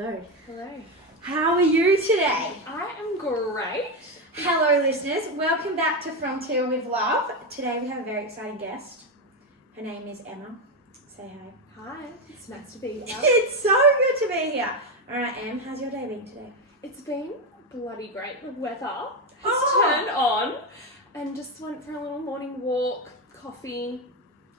Hello. Hello. How are you today? I am great. Hello, listeners. Welcome back to From Teale with Love. Today we have a very exciting guest. Her name is Emma. Say hi. Hi. It's nice to be here. It's so good to be here. All right, Em, how's your day been today? It's been bloody great. The weather has turned on and just went for a little morning walk, coffee,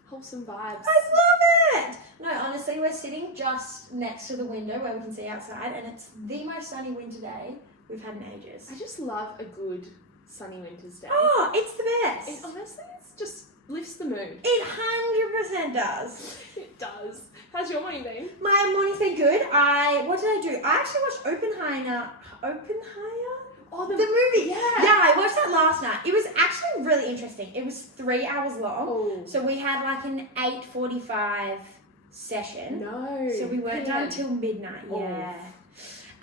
wholesome vibes. I love it! No, honestly, we're sitting just next to the window where we can see outside, and it's the most sunny winter day we've had in ages. I just love a good sunny winter's day. Oh, it's the best. It honestly just lifts the mood. It 100% does. It does. How's your morning been? My morning's been good. What did I do? I actually watched Oppenheimer? Oh, The movie. Yeah. Yeah, I watched that last night. It was actually really interesting. It was 3 hours long. Oh. So we had like an 8:45 session. No. So we weren't done till midnight. Oh. Yeah.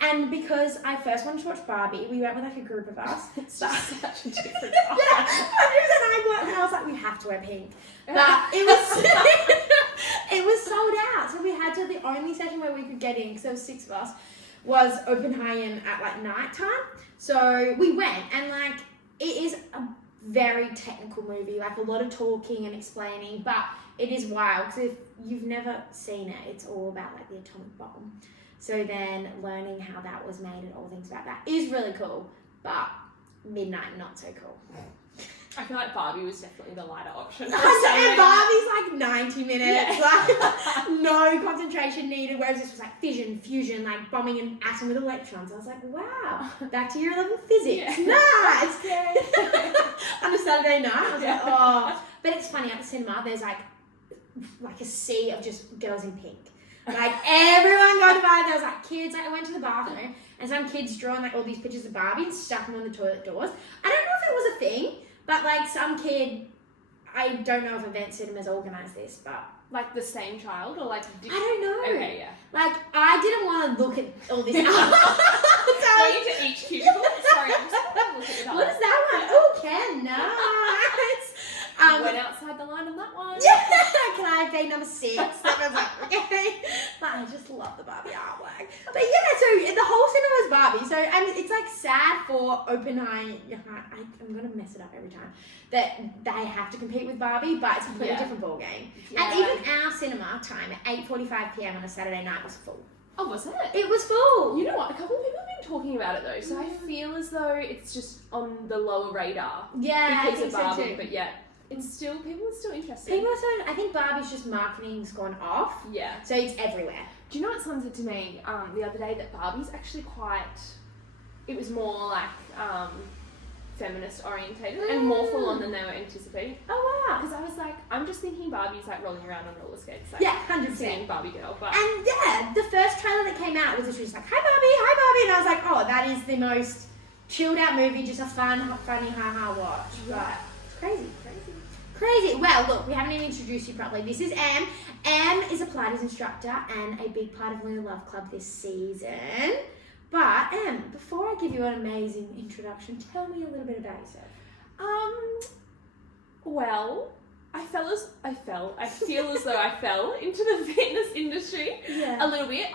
And because I first wanted to watch Barbie, we went with like a group of us. It's just such a different Yeah, vibe. 100%. I was like, we have to wear pink. But it was it was sold out. So we had to, the only session where we could get in, because there was 6 of us, was Oppenheimer at like night time. So we went, and like, it is a very technical movie, like a lot of talking and explaining, but it is wild, because if you've never seen it, it's all about like the atomic bomb. So then learning how that was made and all things about that is really cool, but midnight, not so cool. I feel like Barbie was definitely the lighter option. And Barbie's like 90 minutes, Yeah. like no concentration needed, whereas this was like fission, fusion, like bombing an atom with electrons. I was like, wow, back to year 11 physics. Yeah. Nice. On a Saturday night, I was like, oh. But it's funny, at the cinema, there's like a sea of just girls in pink. Like, everyone got to Barbie. There was like kids. Like, I went to the bathroom, and some kids drawn like all these pictures of Barbie and stuck them on the toilet doors. I don't know if it was a thing, but like some kid, I don't know if Event Cinemas organised this, but Like the same child, or like... I don't know. Okay, yeah. Like, I didn't want to look at all this. Going to each cubicle. Sorry, I'm just going to look at it. What is that one? Oh, Ken, nice. Went outside the line on that one. Yeah, can I be number 6? That was like, okay. But I just love the Barbie artwork. But yeah, so the whole cinema was Barbie. So it's like sad for Oppenheimer. I'm going to mess it up every time. That they have to compete with Barbie, but it's a completely different ballgame. Yeah. And even our cinema time at 8:45 p.m. on a Saturday night was full. Oh, was it? It was full. You know what? A couple of people have been talking about it though, so I feel as though it's just on the lower radar. Yeah, because I think of Barbie, so too. but yeah, it's still, people are still interested. People are so, I think Barbie's just marketing's gone off. Yeah. So it's everywhere. Do you know what someone said to me the other day, that Barbie's actually it was more like feminist orientated and more full on than they were anticipating. Oh wow. Because I was like, I'm just thinking Barbie's like rolling around on roller skates. Like, Yeah, 100%. seeing Barbie girl, but And yeah, the first trailer that came out was literally just like, hi Barbie, and I was like, oh, that is the most chilled out movie, just a funny, ha-ha watch. Yeah. But crazy. Well, look, we haven't even introduced you properly. This is Em. Em is a Pilates instructor and a big part of Lunar Love Club this season. But Em, before I give you an amazing introduction, tell me a little bit about yourself. Well, I feel as though I fell into the fitness industry Yeah. a little bit.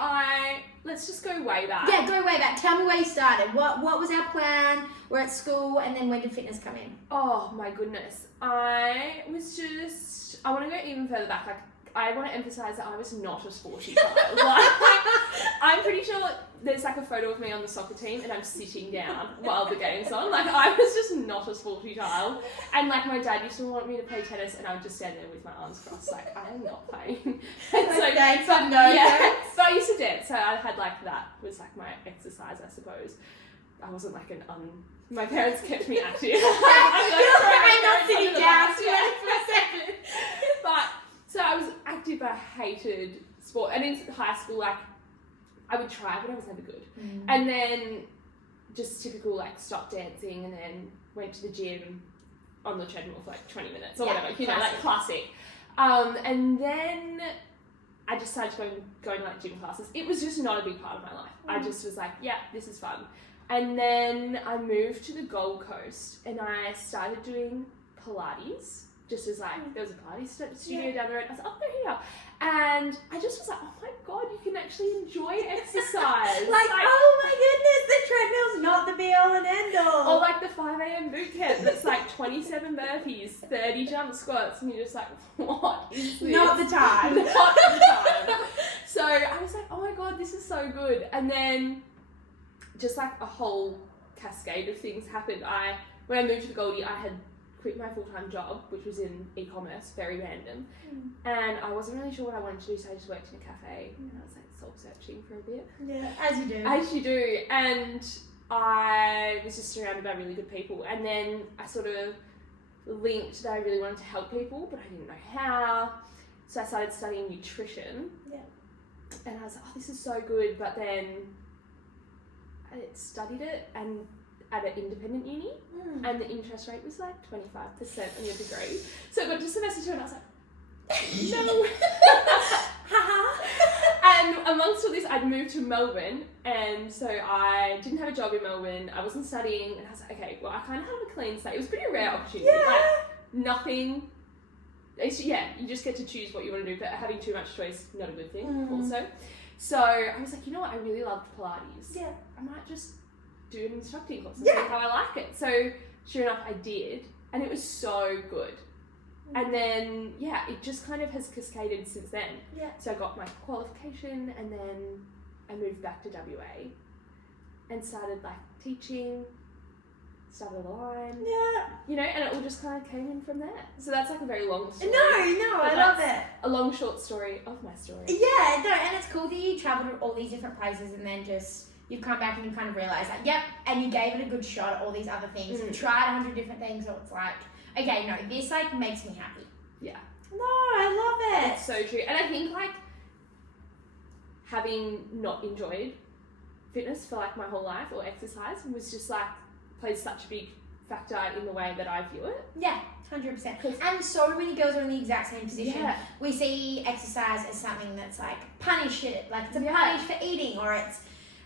Let's just go way back. Yeah, go way back. Tell me where you started. What was our plan? We're at school, and then when did fitness come in? Oh my goodness. I want to go even further back. Like, I want to emphasize that I was not a sporty child. I'm pretty sure there's like a photo of me on the soccer team and I'm sitting down while the game's on. Like, I was just not a sporty child. And like, my dad used to want me to play tennis, and I would just stand there with my arms crossed, like, I am not playing. And so, Okay, so so I used to dance. So I had like, that was like my exercise, I suppose. I wasn't like my parents kept me active. I'm not sitting down for a second. But so I was active, but I hated sport. And in high school, like, I would try, but I was never good. And then just typical, like, stop dancing, and then went to the gym on the treadmill for like 20 minutes or whatever, you know, like classic. And then I just started going to like gym classes. It was just not a big part of my life. I just was like, yeah, this is fun. And then I moved to the Gold Coast and I started doing Pilates. just as like, there was a Pilates studio down the road. I was like, oh, they're here. And I just was like, oh my God, you can actually enjoy exercise. Oh my goodness, the treadmill's not the be all and end all. Or like the 5 a.m. boot camp that's like 27 burpees, 30 jump squats, and you're just like, what is this? Not the time. Not the time. So I was like, oh my God, this is so good. And then just like a whole cascade of things happened. When I moved to the Goldie, I had quit my full-time job, which was in e-commerce, very random, and I wasn't really sure what I wanted to do, so I just worked in a cafe, and I was like soul-searching for a bit. Yeah, as you do. As you do, and I was just surrounded by really good people, and then I sort of linked that I really wanted to help people, but I didn't know how, so I started studying nutrition, and I was like, oh, this is so good, but then I studied it, and at an independent uni, and the interest rate was like 25% on your degree. So I got to semester 2 and I was like, no. And amongst all this, I'd moved to Melbourne, and so I didn't have a job in Melbourne. I wasn't studying, and I was like, okay, well, I kind of have a clean slate. It was a pretty rare opportunity. Yeah. Like, nothing. You just get to choose what you want to do, but having too much choice, not a good thing, also. So I was like, you know what? I really loved Pilates. Yeah. I might just do an instructing course and see how I like it. So sure enough, I did, and it was so good. And then it just kind of has cascaded since then. Yeah. So I got my qualification, and then I moved back to WA and started like teaching, started a line. Yeah. You know, and it all just kind of came in from there. So that's like a very long story. No, I love it. A long short story of my story. Yeah, no, and it's cool that you traveled to all these different places and then just you've come back and you kind of realise like, yep, and you gave it a good shot at all these other things. You tried 100 different things, so it's like, okay, no, this like makes me happy. Yeah. No, I love it. It's so true. And I think like having not enjoyed fitness for like my whole life or exercise was just like plays such a big factor in the way that I view it. Yeah, 100%. And so many girls are in the exact same position. Yeah. We see exercise as something that's like punish it, like it's a punish for eating, or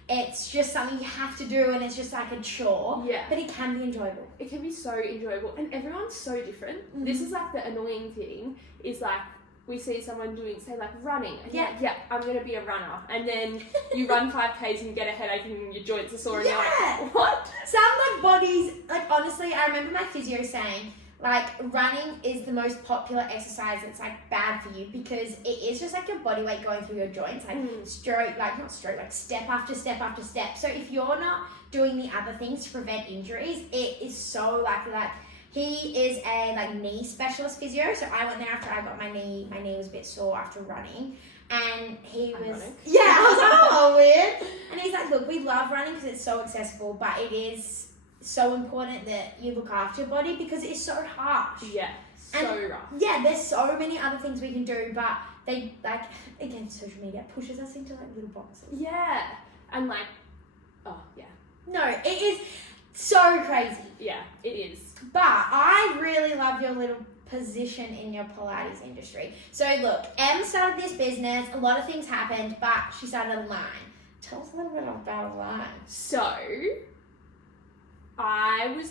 it's just something you have to do and it's just like a chore. Yeah. But it can be enjoyable. It can be so enjoyable, and everyone's so different. This is like the annoying thing is like we see someone doing, say, like running, and you're like, I'm going to be a runner. And then you run 5Ks and you get a headache and your joints are sore and you're like, what? Some, like, bodies, like, honestly, I remember my physio saying, like, running is the most popular exercise that's, like, bad for you because it is just, like, your body weight going through your joints, like, like, step after step after step. So if you're not doing the other things to prevent injuries, it is so likely that he is a like knee specialist physio, so I went there after I got my knee. My knee was a bit sore after running, and he was I was like, oh, weird. And he's like, look, we love running because it's so accessible, but it is so important that you look after your body because it's so harsh. Yeah, so rough. Yeah, there's so many other things we can do, but they like again, social media pushes us into like little boxes. Yeah, and like, no, it is so crazy. Yeah, it is. But I really love your little position in your Pilates industry. So look, Em started this business, a lot of things happened, but she started a line. Tell us a little bit about a line. So, I was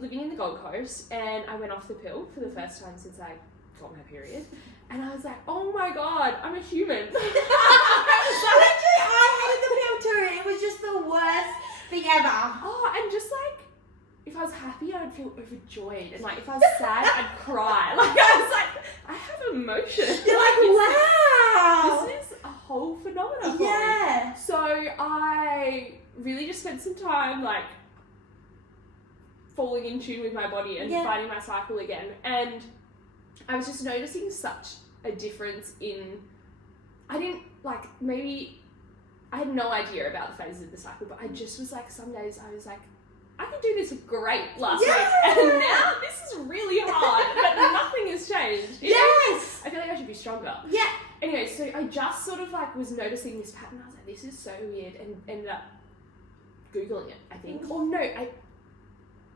living in the Gold Coast and I went off the pill for the first time since I got my period. And I was like, oh my God, I'm a human. Literally, I hated the pill too. It was just the worst thing ever. Oh, and just like, if I was happy, I would feel overjoyed. And like, if I was sad, I'd cry. Like, I was like, I have emotion. You're like, wow. This is a whole phenomenon for me. So I really just spent some time like falling in tune with my body and finding my cycle again. And I was just noticing such a difference in, I had no idea about the phases of the cycle, but I just was like, some days I was like, I could do this great last week, and now this is really hard, but nothing has changed. I feel like I should be stronger. Yeah. Anyway, so I just sort of like was noticing this pattern. I was like, this is so weird, and ended up Googling it, I think. Or no,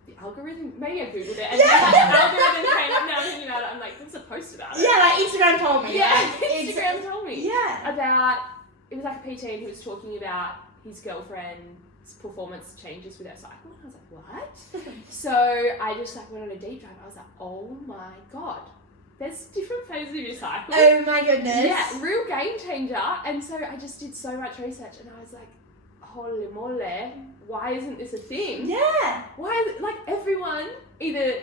the algorithm, maybe I Googled it, and the algorithm came up. Now I'm thinking about it, I'm like, there's a post about it. Yeah, like Instagram told me. Yeah, Instagram told me. Yeah. About, it was like a PT and he was talking about his girlfriend's performance changes with her cycle. And I was like, what? So I just like went on a deep dive. I was like, oh my God, there's different phases of your cycle. Oh my goodness. Yeah, real game changer. And so I just did so much research and I was like, holy moly, why isn't this a thing? Yeah. Why is it, like, everyone either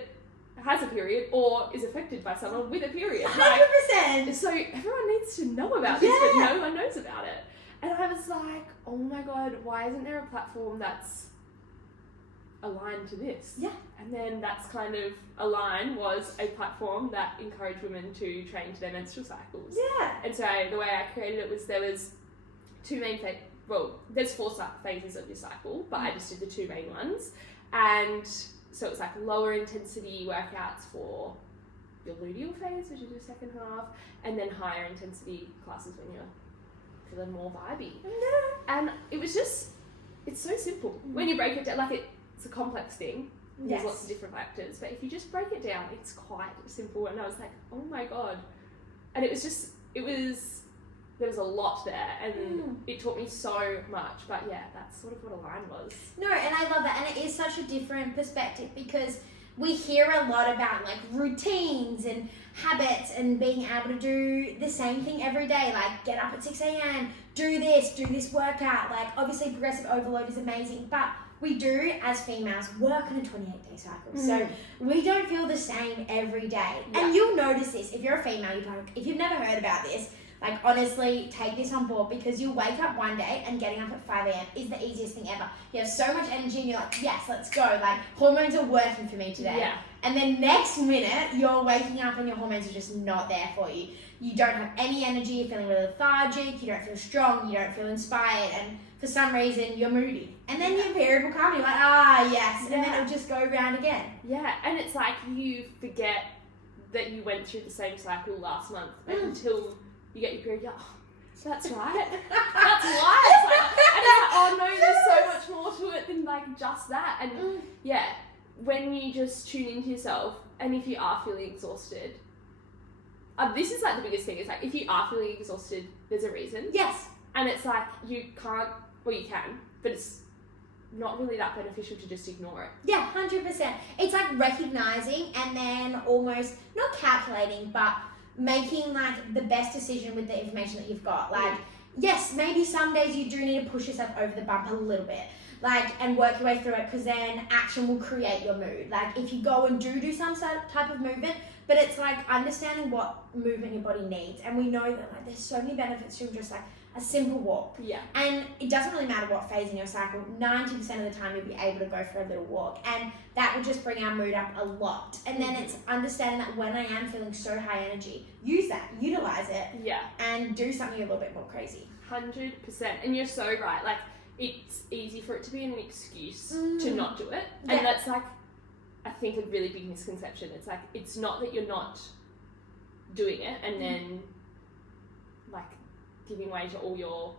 has a period or is affected by someone with a period. 100%. So everyone needs to know about this, but no one knows about it. And I was like, oh my God, why isn't there a platform that's aligned to this? Yeah. And then that's kind of Align was a platform that encouraged women to train to their menstrual cycles. Yeah. And so the way I created it was there was two main phases. Well, there's 4 phases of your cycle, but I just did the 2 main ones. And so it was like lower intensity workouts for your luteal phase, which is your second half, and then higher intensity classes when you're feeling more vibey. Yeah. And it was just, it's so simple. When you break it down, like it's a complex thing. There's lots of different factors, but if you just break it down, it's quite simple. And I was like, oh my God. And it was, there was a lot there, and it taught me so much. But yeah, that's sort of what Align was. No, and I love that, and it is such a different perspective because we hear a lot about like routines and habits and being able to do the same thing every day, like get up at 6 a.m, do this workout. Like obviously progressive overload is amazing, but we do as females work on a 28-day cycle. So we don't feel the same every day. Yeah. And you'll notice this if you're a female, if you've never heard about this, like honestly, take this on board because you'll wake up one day and getting up at 5 a.m. is the easiest thing ever. You have so much energy and you're like, yes, let's go. Like hormones are working for me today. Yeah. And then next minute, you're waking up and your hormones are just not there for you. You don't have any energy, you're feeling really lethargic, you don't feel strong, you don't feel inspired, and for some reason, you're moody. And then your period will come, you're like, yes, and then it'll just go around again. Yeah, and it's like you forget that you went through the same cycle last month until you get your period, you're like, oh, that's right. That's why. It's like, and it's like, oh no, there's so much more to it than like just that. And yeah, when you just tune into yourself, and if you are feeling exhausted, this is like the biggest thing. It's like if you are feeling exhausted, there's a reason. Yes. And it's like you can't, well you can, but it's not really that beneficial to just ignore it. Yeah, 100%. It's like recognizing and then almost not calculating, but making like the best decision with the information that you've got. Like, yes, maybe some days you do need to push yourself over the bump a little bit, like, and work your way through it, because then action will create your mood. Like, if you go and do some type of movement, but it's like understanding what movement your body needs. And we know that like there's so many benefits to just like a simple walk. Yeah. And it doesn't really matter what phase in your cycle, 90% of the time you'll be able to go for a little walk. And that will just bring our mood up a lot. And then it's understanding that when I am feeling so high energy, use that, utilize it. Yeah. And do something a little bit more crazy. 100%. And you're so right. Like, it's easy for it to be an excuse to not do it. And that's like, I think, a really big misconception. It's like, it's not that you're not doing it and then like giving way to all your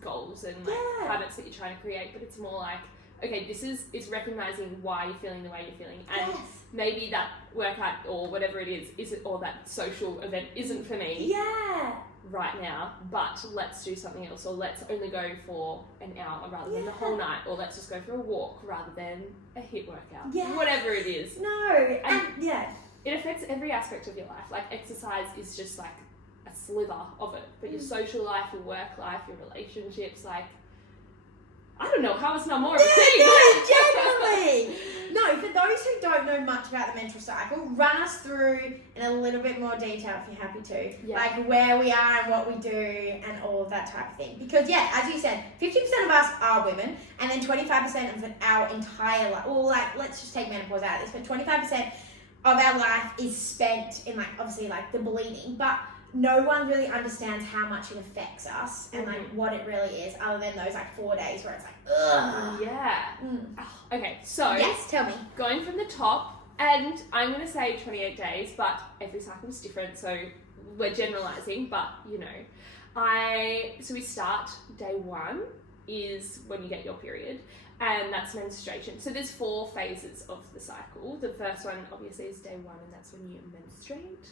goals and like habits that you're trying to create, but it's more like, okay, this is recognizing why you're feeling the way you're feeling, and maybe that workout or whatever it is, or that social event isn't for me right now, but let's do something else, or let's only go for an hour rather than the whole night, or let's just go for a walk rather than a HIIT workout, whatever it is. And it affects every aspect of your life. Like, exercise is just like a sliver of it, but your social life, your work life, your relationships, like, I don't know how it's not more of a thing. No, genuinely. No, for those who don't know much about the menstrual cycle, run us through in a little bit more detail if you're happy to. Like where we are and what we do and all of that type of thing. Because as you said, 50% of us are women, and then 25% of our entire life, well, like, let's just take menopause out of this, but 25% of our life is spent in like, obviously like the bleeding, but no one really understands how much it affects us and like what it really is, other than those like 4 days where it's like, ugh. Okay, so yes, tell me. Going from the top, and I'm going to say 28 days, but every cycle is different, so we're generalizing, but you know, so we start day 1 is when you get your period, and that's menstruation. So there's 4 phases of the cycle. The first one obviously is day 1, and that's when you menstruate.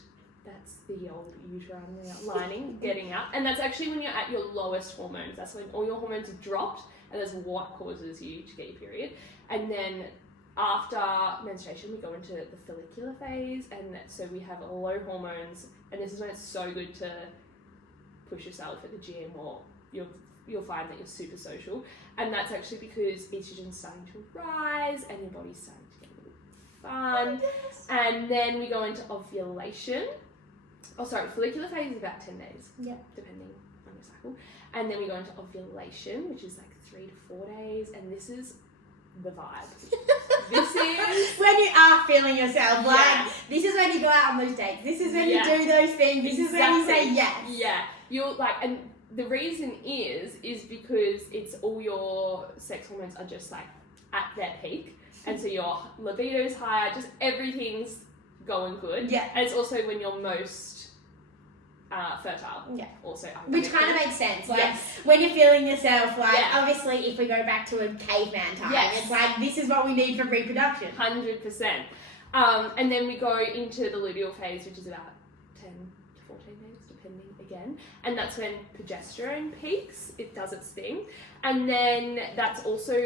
That's the old uterine lining getting out. And that's actually when you're at your lowest hormones. That's when all your hormones have dropped and there's what causes you to get your period. And then after menstruation, we go into the follicular phase, and so we have low hormones, and this is when it's so good to push yourself at the gym, or you'll find that you're super social, and that's actually because estrogen's starting to rise and your body's starting to get a little fun. Yes. And then we go into ovulation. Follicular phase is about 10 days, depending on your cycle, and then we go into ovulation, which is like 3 to 4 days, and this is the vibe. This is when you are feeling yourself, like this is when you go out on those dates, this is when you do those things, this is when you say yes. Yeah, you're like, and the reason is because it's all your sex hormones are just like at their peak, and so your libido's higher, just everything's going good. Yeah. And it's also when you're most fertile. Yeah. Also. Which kind of makes sense. Like when you're feeling yourself, like obviously if we go back to a caveman time, it's like this is what we need for reproduction. 100%. And then we go into the luteal phase, which is about 10 to 14 days, depending again. And that's when progesterone peaks. It does its thing. And then that's also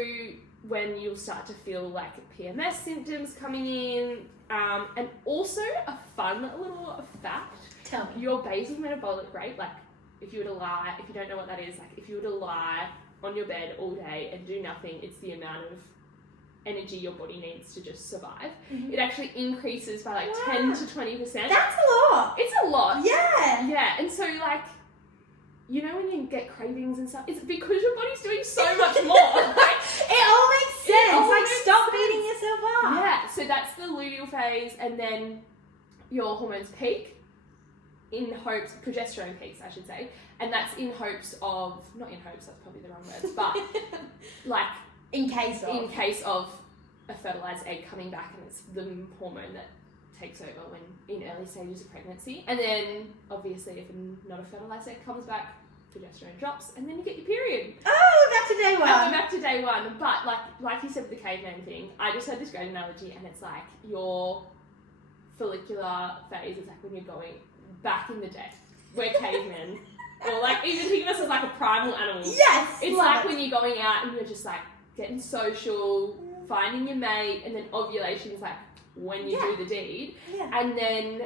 when you'll start to feel like PMS symptoms coming in. And also a fun little fact. Tell me. Your basal metabolic rate, like if you were to lie, if you don't know what that is, like if you were to lie on your bed all day and do nothing, it's the amount of energy your body needs to just survive. Mm-hmm. It actually increases by like 10 to 20%. That's a lot. It's a lot. Yeah. Yeah. And so like, you know when you get cravings and stuff, it's because your body's doing so much more. Like, it all makes sense. Stop beating yourself up. Yeah. So that's the luteal phase, and then your hormones peak. In hopes, progesterone peaks, I should say, and that's not in hopes, that's probably the wrong words, but like in case of a fertilized egg coming back, and it's the hormone that takes over when in early stages of pregnancy. And then obviously if not a fertilized egg comes back, progesterone drops, and then you get your period. Oh, we're back to day one. And we're back to day one. But like you said with the caveman thing, I just had this great analogy, and it's like your follicular phase is like when you're going back in the day, we're cavemen, or like even think of us as like a primal animal. Yes, it's like when you're going out and you're just like getting social, finding your mate, and then ovulation is like when you do the deed, and then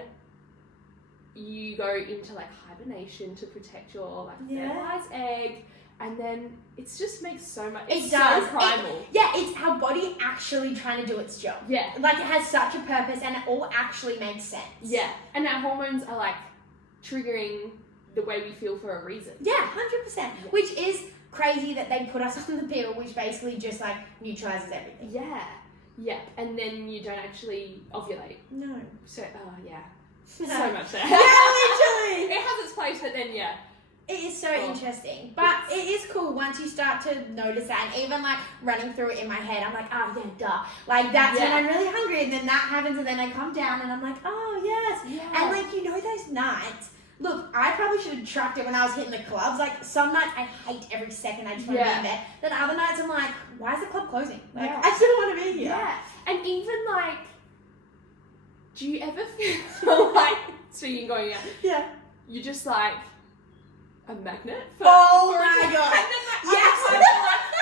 you go into like hibernation to protect your like fertilized egg, and then it just makes so much. It's so primal. It's our body actually trying to do its job. Yeah, like it has such a purpose, and it all actually makes sense. Yeah, and our hormones are like triggering the way we feel for a reason. Yeah, 100%. Which is crazy that they put us on the pill, which basically just like neutralizes everything. Yeah. Yeah. And then you don't actually ovulate. No. So, so much there. Yeah, literally. It has its place, but then, It is so interesting. But it is cool once you start to notice that, and even like running through it in my head, I'm like, duh. Like that's when I'm really hungry, and then that happens, and then I come down and I'm like, oh yes. Yeah. And like, those nights, look, I probably should have tracked it when I was hitting the clubs. Like some nights I hate every second, I just want to be in there. Then other nights I'm like, why is the club closing? Like I still want to be here. Yeah. And even like, do you ever feel like, speaking going out, you're just like a magnet for my god. And then like, like,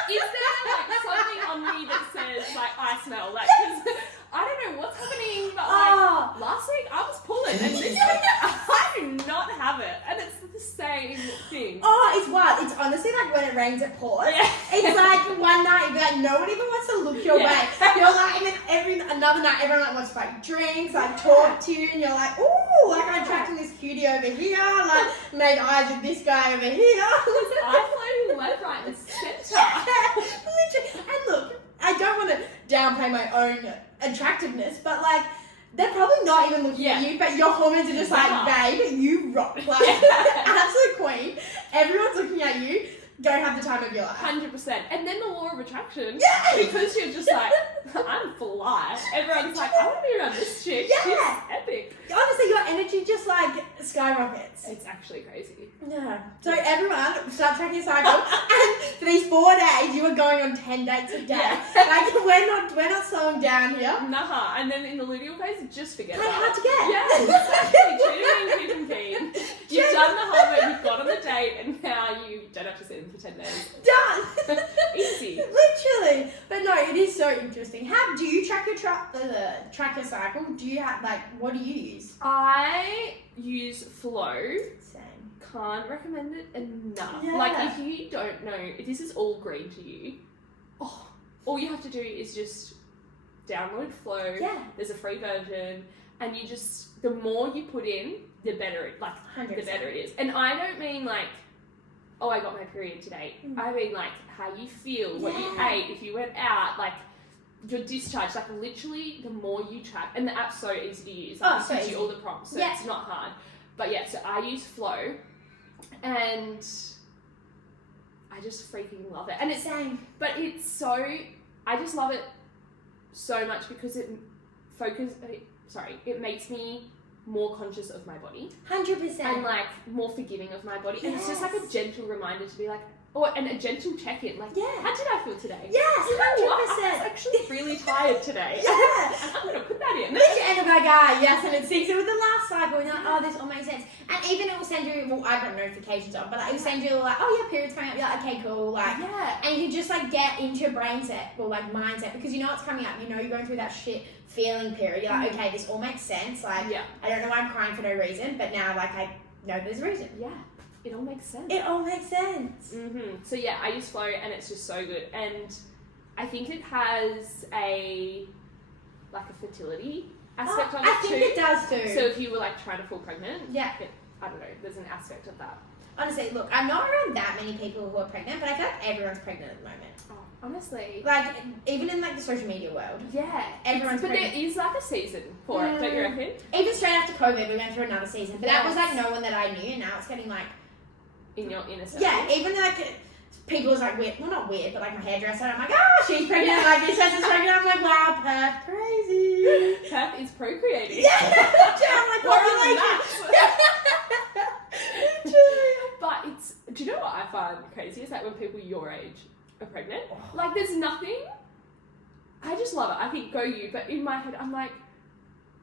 is there like something on me that says like I smell? Like, because I don't know what's happening, but like last week I was pulling, and this week I do not have it, and it's the same thing. Oh, it's wild. It's honestly like when it rains, it pours. Yeah. It's like one night you'd be like, no one even wants to look your way. You're like, and then another night everyone like wants to like drinks, like talk to you, and you're like, ooh, like I'm attracting this cutie over here, like made eyes with this guy over here. I'm floating left, right, and center. Literally. And look, I don't want to downplay my own attractiveness, but like they're probably not even looking at you, but your hormones are just like, babe, you rock, like absolute queen. Everyone's looking at you. Don't have the time of your life. 100%. And then the law of attraction, because you're just like, I'm fly. Everyone's like, I want to be around this chick. Yeah. She's epic. Honestly, your energy just like skyrockets. It's actually crazy. Yeah. So everyone, start tracking your cycle. And for these 4 days, you were going on 10 dates a day. Like we're not slowing down here. Nah. And then in the luteal phase, just forget about it. Hard to get. Yeah. Exactly. Tuning, keep them keen. You've done the homework, you've got on the date, and now you don't have to see them for 10 days. Done. Easy. Literally. But no, it is so interesting. How do you track your track your cycle? Do you have what do you use? I use Flow. Same. Can't recommend it enough. Yeah. Like, if you don't know, if this is all green to you, all you have to do is just download Flow. Yeah. There's a free version, and you just, the more you put in, the better it, 100%. the better it is. And I don't mean like, oh, I got my period today. I mean like how you feel, what you ate, if you went out, like your discharge, like literally the more you track, and the app's so easy to use. Like, it gives you all the prompts, so it's not hard. But yeah, so I use Flow, and I just freaking love it. And it's Same. But it's so, I just love it so much because it makes me more conscious of my body. 100%. And like more forgiving of my body. And it's just like a gentle reminder to be like, and a gentle check-in. Like, how did I feel today? Yes, You know 100%. what? I was actually really tired today. Yeah. And I'm going to put that in. And I'm like, yes, and it syncs it with the last cycle, and you're like, oh, this all makes sense. And even it will send you, well, I've got notifications on, but like, it will send you like, oh yeah, period's coming up. You're like, okay, cool, like, and you can just like get into your brain set, or like mindset, because you know what's coming up. You know you're going through that shit feeling period. You're like, okay, this all makes sense. Like, I don't know why I'm crying for no reason, but now like I know there's a reason. Yeah. It all makes sense. It all makes sense. So yeah, I use Flow, and it's just so good. And I think it has a fertility aspect on it too. I think it does too. So if you were like trying to fall pregnant, I don't know, there's an aspect of that. Honestly, look, I'm not around that many people who are pregnant, but I feel like everyone's pregnant at the moment. Oh, honestly. Like, even in like the social media world. Yeah. Everyone's But pregnant. there is like a season for it, don't you reckon? Even straight after COVID, we went through another season. But that was like no one that I knew, and now it's getting like... In your inner circle. Yeah, even like people was like weird, well not weird, but like my hairdresser, I'm like, oh, she's pregnant, like this person's pregnant. I'm like, wow, Perth, crazy. Perth is procreating. Yeah, I'm like, population. But it's, do you know what I find crazy is that when people your age are pregnant, like there's nothing, I just love it. I think go you, but in my head I'm like,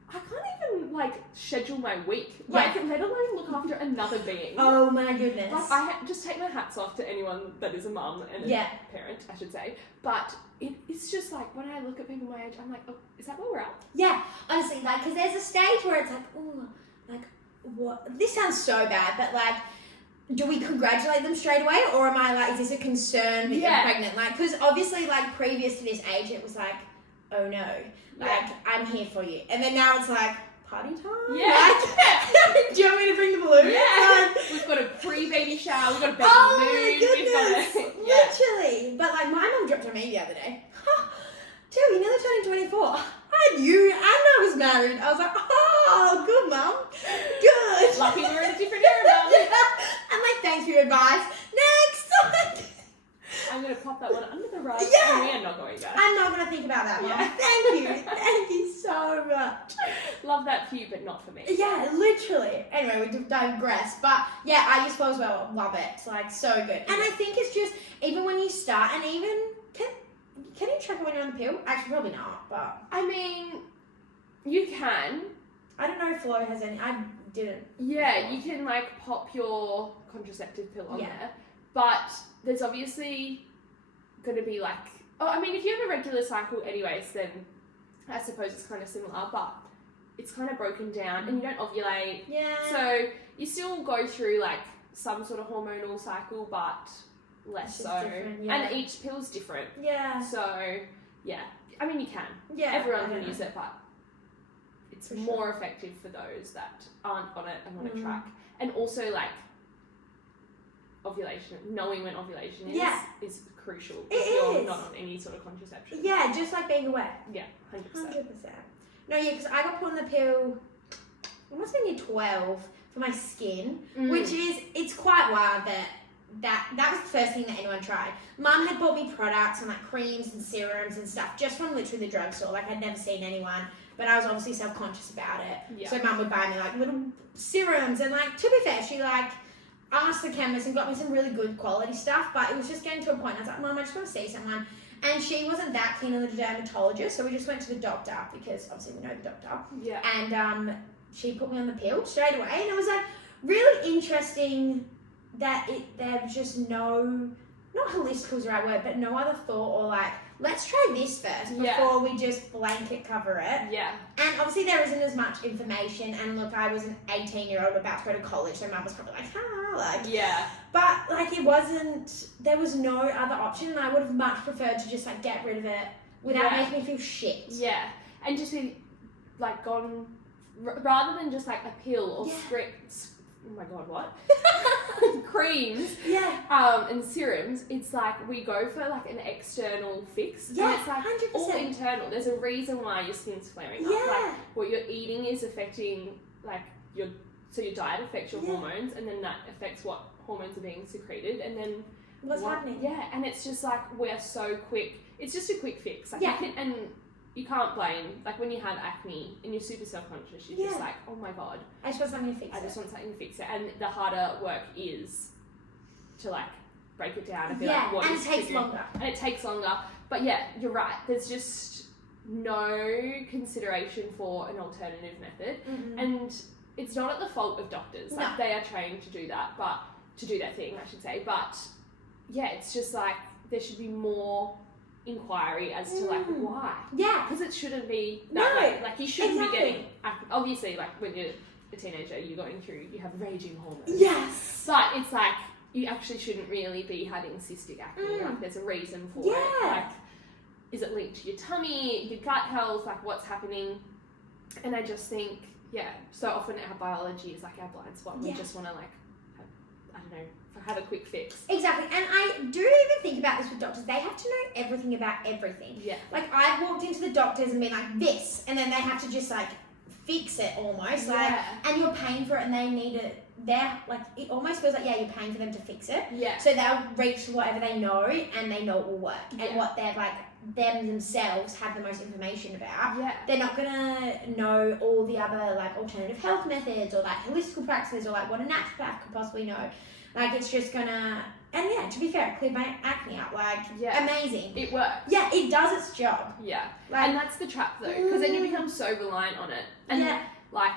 I can't even like schedule my week, like let alone look after another being. Oh my goodness. Like I just take my hats off to anyone that is a mum and a parent, I should say. But it's just like when I look at people my age, I'm like, oh, is that where we're at? Yeah, honestly, like because there's a stage where it's like, oh, like what? This sounds so bad, but like, do we congratulate them straight away, or am I like, is this a concern that you're pregnant? Like, because obviously, like previous to this age, it was like, oh no. Like, I'm here for you. And then now it's like, party time? Yeah. Like, do you want me to bring the balloons? Yeah. Like, we've got a pre-baby shower, we've got a baby oh moon. my goodness. We've got Literally. But like, my mum dropped on me the other day. Till you're nearly turning 24. I knew I was married. I was like, oh, good mum. Good. Lucky we're in a different era now. I'm like, thanks for your advice. Next. I'm going to pop that one under the rug. Yeah. And we are not going back. I'm not going to think about that one. Yeah. Thank you. Thank you so much. Love that for you, but not for me. Yeah, literally. Anyway, we digress. But yeah, I use Flow as well. Love it. It's like so good. And I think it's just, even when you start, and even, can you track it when you're on the pill? Actually, probably not, but. I mean, you can. I don't know if Flow has any. I didn't. Yeah, you can like pop your contraceptive pill on there. But there's obviously going to be like, I mean, if you have a regular cycle anyways, then I suppose it's kind of similar, but it's kind of broken down and you don't ovulate. Yeah. So you still go through like some sort of hormonal cycle, but less so. And each pill's different. Yeah. So, yeah. I mean, you can. Yeah. Everyone can use it, but it's more effective for those that aren't on it and want to track. And also, like, ovulation, knowing when ovulation is crucial if you're not on any sort of contraception. Yeah, just like being aware. Yeah, 100%. 100%. No, yeah, because I got put on the pill, it must have been year 12, for my skin, which is, it's quite wild that was the first thing that anyone tried. Mum had bought me products and like creams and serums and stuff just from literally the drugstore. Like I'd never seen anyone, but I was obviously self-conscious about it. Yeah. So Mum would buy me like little serums and like, to be fair, she like asked the chemist and got me some really good quality stuff, but it was just getting to a point. I was like, Mum, I just want to see someone. And she wasn't that keen on the dermatologist, so we just went to the doctor because obviously we know the doctor. Yeah. And she put me on the pill straight away, and I was like, really interesting that there was just no, not holistic is the right word, but no other thought or like, let's try this first before we just blanket cover it. Yeah. And obviously there isn't as much information, and look, I was an 18-year-old about to go to college, so Mum was probably like, Yeah. But like there was no other option, and I would have much preferred to just like get rid of it without making me feel shit. Yeah. And just be like gone, rather than just like a pill or scripts. Oh my god, what? Creams. Yeah. And serums. It's like we go for like an external fix. Yeah. And it's like 100%. all internal. There's a reason why your skin's flaring up. Like what you're eating is affecting like your diet affects your hormones, and then that affects what hormones are being secreted, and then what's happening. Yeah. And it's just like we're so quick. It's just a quick fix. Like you can't blame, like when you have acne and you're super self-conscious, you're just like, oh my god, I just want something to fix it. I just want something to fix it. And the harder work is to like break it down and be like, what and is it takes triggering? longer. And it takes longer. But yeah, you're right. There's just no consideration for an alternative method. Mm-hmm. And it's not at the fault of doctors. Like they are trained to do that, but to do their thing, I should say. But yeah, it's just like there should be more inquiry as to like why. Yeah. Because it shouldn't be that way. Like you shouldn't be getting, obviously like when you're a teenager, you have raging hormones. Yes. But it's like, you actually shouldn't really be having cystic acne. Like there's a reason for it. Like, is it linked to your tummy, your gut health, like what's happening? And I just think, so often our biology is like our blind spot. We just want to like, have a quick fix. Exactly. And I do even think about this with doctors. They have to know everything about everything. Yeah. Like I've walked into the doctors and been like this, and then they have to just like fix it almost. Like, and you're paying for it, and they need it. They're like, it almost feels like you're paying for them to fix it. Yeah. So they'll reach whatever they know, and they know it will work. And what they're like, them themselves have the most information about. Yeah. They're not gonna know all the other like alternative health methods or like holistic practices or like what a naturopath could possibly know. Like, it's just gonna, and to be fair, it cleared my acne out. Like, amazing. It works. Yeah, it does its job. Yeah. Like, and that's the trap, though, because then you become so reliant on it. And, like,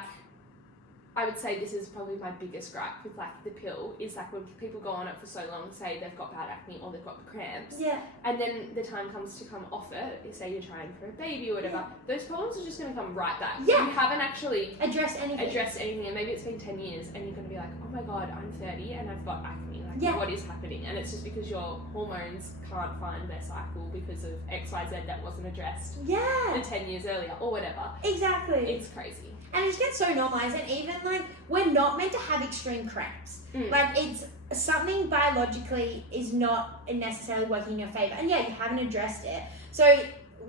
I would say this is probably my biggest gripe with, like, the pill, is, like, when people go on it for so long, say they've got bad acne or they've got cramps. Yeah. And then the time comes to come off it, say you're trying for a baby or whatever, those problems are just going to come right back. Yeah. You haven't actually addressed anything. And maybe it's been 10 years and you're going to be like, oh my god, I'm 30 and I've got acne. Like, what is happening? And it's just because your hormones can't find their cycle because of XYZ that wasn't addressed 10 years earlier or whatever. Exactly. It's crazy. And it just gets so normalised, and even like we're not meant to have extreme cramps. Like, it's something biologically is not necessarily working in your favour, and you haven't addressed it. So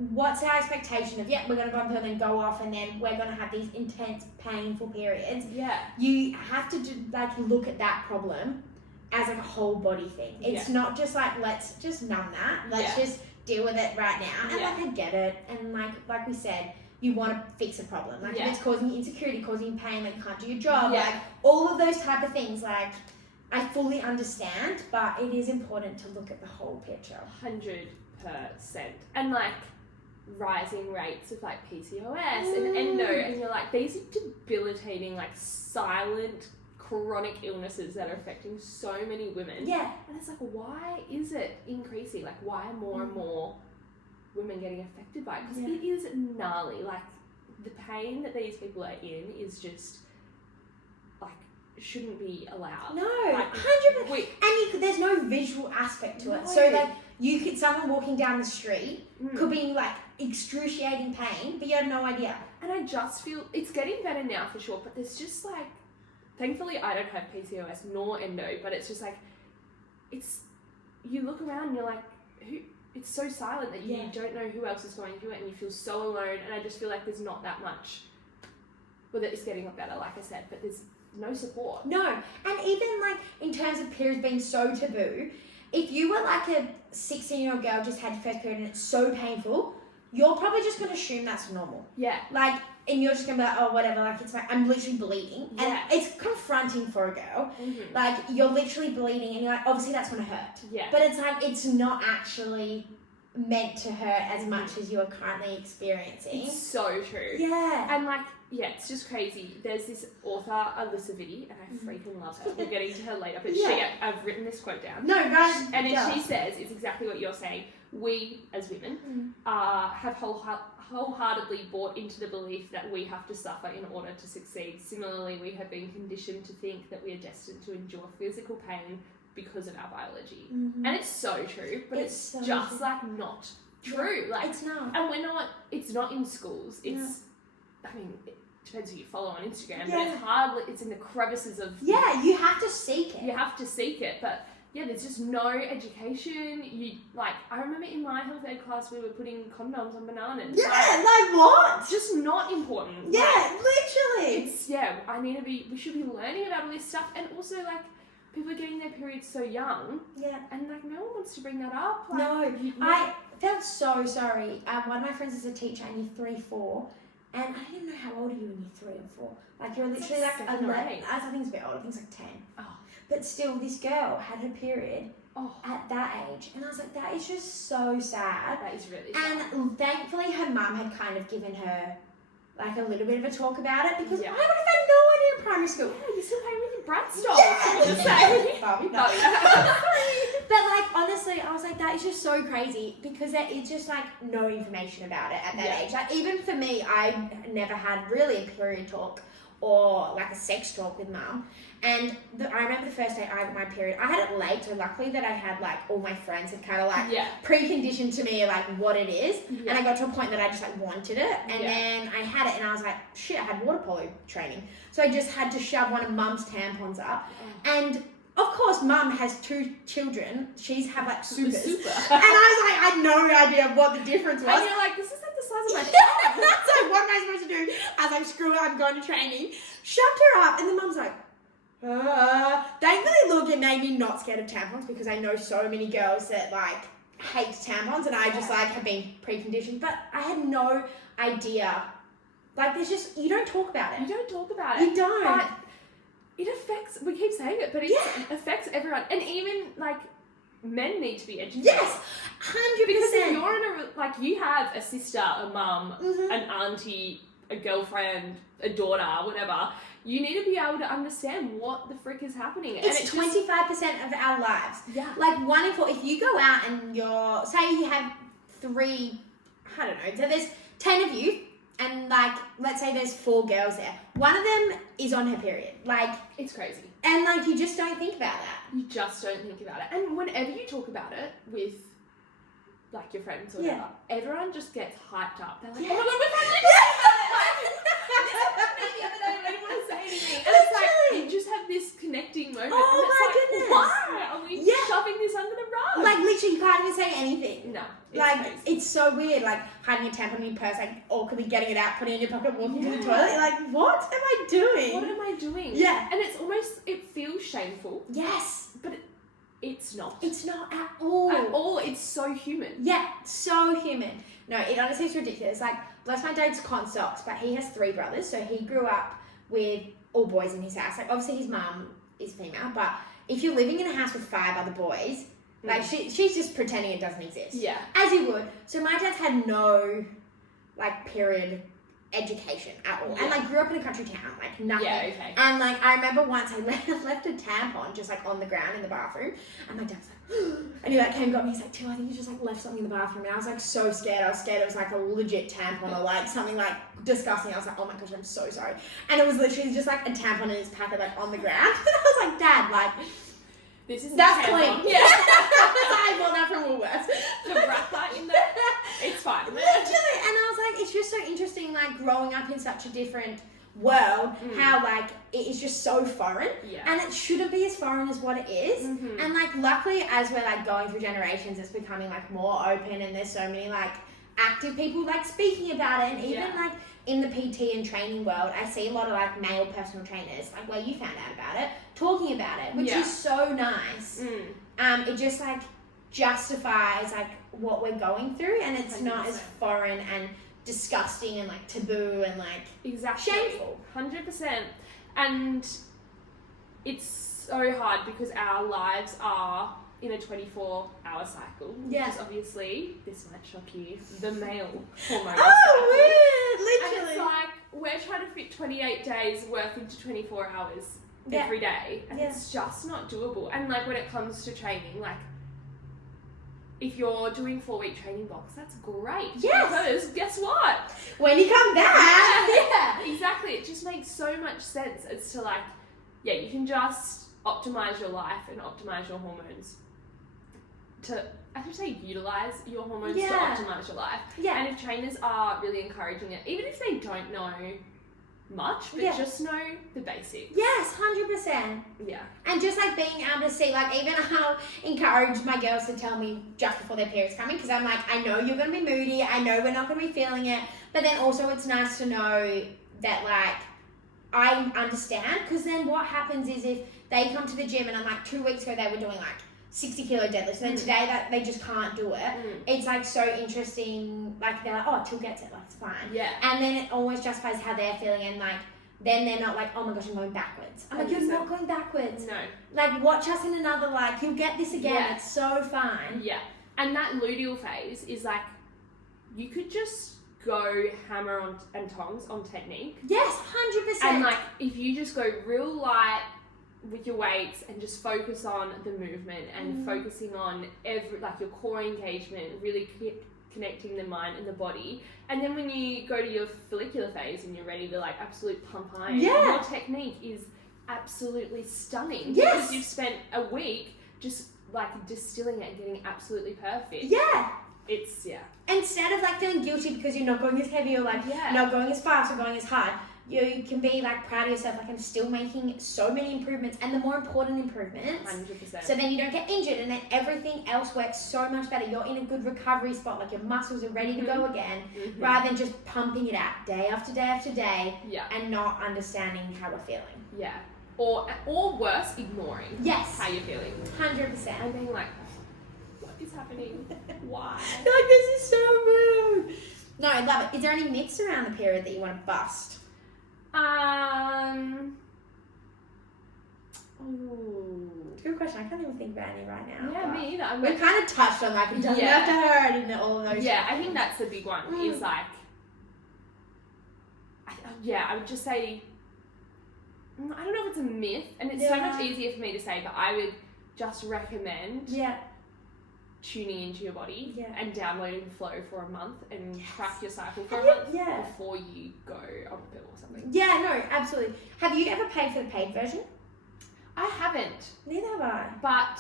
what's our expectation of we're gonna go on pill and go off, and then we're gonna have these intense, painful periods? Yeah, you have to look at that problem as like a whole body thing. It's not just like, let's just numb that. Let's just deal with it right now. And like, I get it, and like we said, you want to fix a problem. Like, if it's causing you insecurity, causing you pain, like you can't do your job, like all of those type of things, like I fully understand, but it is important to look at the whole picture. 100%. And like rising rates of like PCOS and endo, and you're like, these are debilitating, like silent, chronic illnesses that are affecting so many women. Yeah. And it's like, why is it increasing? Like, why are more and more women getting affected by it? Because it is gnarly. Like, the pain that these people are in is just like, shouldn't be allowed. No, like, 100%. And there's no visual aspect to it. So like, someone walking down the street could be like excruciating pain, but you have no idea. And I just feel it's getting better now for sure, but there's just like, thankfully I don't have PCOS nor endo, but it's just like, you look around and you're like, it's so silent that you don't know who else is going through it, and you feel so alone. And I just feel like there's not that much. Well, it's getting better, like I said, but there's no support. No, and even like in terms of periods being so taboo, if you were like a 16-year-old girl just had your first period and it's so painful, you're probably just going to assume that's normal. Yeah. Like, and you're just going to be like, oh, whatever, like, it's I'm literally bleeding. Yeah. And it's confronting for a girl. Mm-hmm. Like, you're literally bleeding and you're like, obviously that's going to hurt. Yeah. But it's like, it's not actually meant to hurt as much as you are currently experiencing. It's so true. Yeah. And like, yeah, it's just crazy. There's this author, Alyssa Vitti, and I freaking love her. We'll get into her later, but I've written this quote down. No, guys. And she says, it's exactly what you're saying. We, as women, have wholeheartedly bought into the belief that we have to suffer in order to succeed. Similarly, we have been conditioned to think that we are destined to endure physical pain because of our biology. And it's so true, but it's so just true. like not true. Yeah, like it's not. And it's not in schools. It's, I mean, it depends who you follow on Instagram, but it's in the crevices of... Yeah, you have to seek it. You have to seek it, but... Yeah, there's just no education. I remember in my health ed class we were putting condoms on bananas. Yeah, like what? It's just not important. Yeah, literally. We should be learning about all this stuff, and also people are getting their periods so young. Yeah. And no one wants to bring that up. I felt so sorry. One of my friends is a teacher in year 3, 4, and I didn't know how old are you in year 3 or 4. You're literally 7 or 8. I think it's a bit older. I think it's 10. Oh. But still, this girl had her period at that age. And I was like, that is just so sad. That is really sad. And thankfully, her mum had kind of given her, a little bit of a talk about it. Because I would have had no idea in primary school. Yeah, you're still playing with your brat dolls. Yeah! Barbie, no. But, honestly, I was like, that is just so crazy. Because there is just, no information about it at that age. Even for me, I never had really a period talk or, a sex talk with mum. And I remember the first day I got my period, I had it late, so luckily that I had, all my friends had kind of, preconditioned to me, what it is. Yeah. And I got to a point that I just, wanted it. And then I had it, and I was like, shit, I had water polo training. So I just had to shove one of mum's tampons up. And, of course, mum has 2 children. She's have, supers. Super. And I had no idea what the difference was. And you're like, this is, the size of my thumb. So what am I supposed to do? I was like, screw it, I'm going to training. Shoved her up, and the mum's like, thankfully, look, it made me not scared of tampons because I know so many girls that hate tampons, and I just have been preconditioned. But I had no idea. There's just you don't talk about it. You don't talk about it. You don't. But it affects. We keep saying it, but it affects everyone, and even men need to be educated. Yes, 100%. Because if you're in you have a sister, a mum, an auntie, a girlfriend, a daughter, whatever. You need to be able to understand what the frick is happening. It's 25% of our lives. Yeah. 1 in 4. If you go out and say you have 3, I don't know, so there's 10 of you, and let's say there's 4 girls there. One of them is on her period. It's crazy. And you just don't think about that. You just don't think about it. And whenever you talk about it with your friends or whatever, everyone just gets hyped up. They're like, oh my god, we're finally the other day, I didn't want to say anything. And it's you just have this connecting moment. Oh and it's goodness. Why are we shoving this under the rug? Literally, you can't even say anything. No. It's it's so weird. Hiding a tampon in your purse, awkwardly getting it out, putting it in your pocket, walking to the toilet. You're what am I doing? What am I doing? Yeah. And it feels shameful. Yes. But it's not. It's not at all. At all. It's so human. Yeah, so human. No, it honestly is ridiculous. Bless my dad's con socks, but he has 3 brothers, so he grew up with all boys in his house. Obviously his mum is female, but if you're living in a house with 5 other boys, she's just pretending it doesn't exist. Yeah. As you would. So my dad's had no, period education at all. Yeah. And, grew up in a country town, nothing. Yeah, okay. And, I remember once I left a tampon just, on the ground in the bathroom, and my dad's like, and he, came and got me, he's like, Till, I think you just, left something in the bathroom, and I was, so scared. I was scared it was, a legit tampon or, something, disgusting. I was like, oh my gosh, I'm so sorry. And it was literally just, a tampon in his packet, on the ground. And I was like, Dad, this is that's clean. Yeah. I bought that from Woolworths. The wrap that in there. It's fine. Literally. And I was like, it's just so interesting, growing up in such a different world, how, it is just so foreign. Yeah. And it shouldn't be as foreign as what it is. Mm-hmm. And, luckily, as we're, going through generations, it's becoming, more open, and there's so many, active people, speaking about it. And even, in the PT and training world, I see a lot of, male personal trainers, where you found out about it, talking about it, which is so nice. It just, justifies, what we're going through, and it's 100%. Not as foreign and disgusting and, taboo and, exactly. Shameful. 100%. And it's so hard because our lives are in a 24-hour cycle. Yeah. Which is obviously, this might shock you, the male hormone cycle. Weird! Literally. it's like, we're trying to fit 28 days worth into 24 hours every day. And it's just not doable. And like when it comes to training, like if you're doing 4-week training blocks, that's great. Yes. Because guess what? When you come back. Yeah. Exactly. It just makes so much sense as to like, yeah, you can just optimize your life and optimize your hormones to, I should say, utilize your hormones to optimize your life. Yeah. And if trainers are really encouraging it, even if they don't know much, but just know the basics. Yes, 100%. Yeah. And just like being able to see, like even I'll encourage my girls to tell me just before their period's coming, because I'm like, I know you're going to be moody, I know we're not going to be feeling it, but then also it's nice to know that like I understand, because then what happens is if they come to the gym and I'm like 2 weeks ago they were doing like 60 kilo deadlifts, and then today that they just can't do it. It's like so interesting. Like they're like, oh, Till gets it, like it's fine. Yeah. And then it always justifies how they're feeling, and like then they're not like, oh my gosh, I'm going backwards. I'm like, you're not going backwards. No. Like watch us in another, like you'll get this again. Yeah. It's so fine. Yeah. And that luteal phase is like, you could just go hammer on and tongs on technique. Yes, 100%. And like if you just go real light with your weights and just focus on the movement and focusing on every, like your core engagement, really connecting the mind and the body, and then when you go to your follicular phase and you're ready to like absolute pump iron, your technique is absolutely stunning. Yes. Because you've spent a week just like distilling it and getting absolutely perfect. Yeah. It's Instead of like feeling guilty because you're not going as heavy or like not going as fast or going as hard, you can be like proud of yourself, like I'm still making so many improvements, and the more important improvements. 100%. So then you don't get injured, and then everything else works so much better. You're in a good recovery spot, like your muscles are ready to go again, rather than just pumping it out day after day after day and not understanding how we're feeling. Yeah. Or worse, ignoring how you're feeling. 100%. And being like, what is happening? Why? You're like, this is so rude. No, I love it. Is there any myths around the period that you want to bust? Good question. I can't even think about any right now. Yeah, me either. We've kind of touched on like, it doesn't have to hurt and all of those. Yeah, I think that's the big one. Is like, I would just say, I don't know if it's a myth, and it's so much easier for me to say, but I would just recommend tuning into your body and downloading Flow for a month and track your cycle for a month before you go on a pill or something. Yeah, no, absolutely. Have you ever paid for the paid version? I haven't. Neither have I. But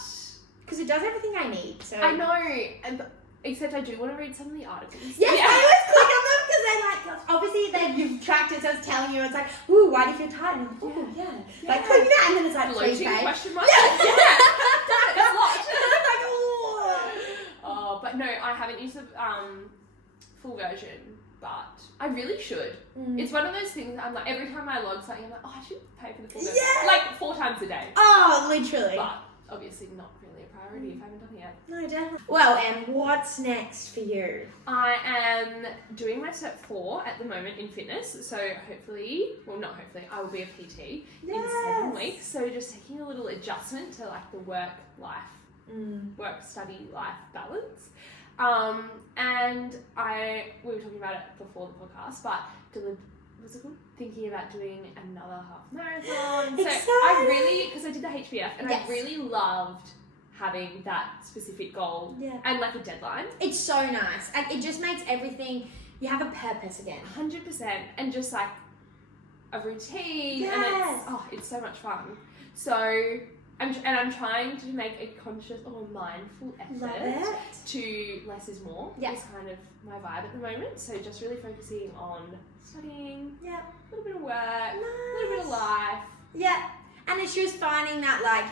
because it does everything I need. So I know, except I do want to read some of the articles. Yes, I always click on them because they're like, obviously you've tracked it, so it's telling you, it's like, ooh, why do you feel tired? And I'm like, oh, like click that, and then it's like, please pay. Question mark? Done it, it's locked. And I'm like, oh. Oh, but no, I haven't used the full version, but I really should. It's one of those things, I'm like, every time I log something, I'm like, oh, I should pay for the full version. Yeah. Like 4 times a day. Oh, literally. But obviously not really a priority if I haven't done it yet. No, definitely. Well, Em, what's next for you? I am doing my step 4 at the moment in fitness, so hopefully, well not hopefully, I will be a PT in 7 weeks, so just taking a little adjustment to like the work-study-life balance. And we were talking about it before the podcast, but thinking about doing another half marathon. So I really, because I did the HBF and I really loved having that specific goal and like a deadline. It's so nice. Like, it just makes everything, you have a purpose again. 100%, and just like a routine, and it's so much fun. So I'm trying to make a conscious or mindful effort to less is more. Yeah. Is kind of my vibe at the moment. So just really focusing on studying, a little bit of work, a little bit of life. Yeah. And it's just finding that like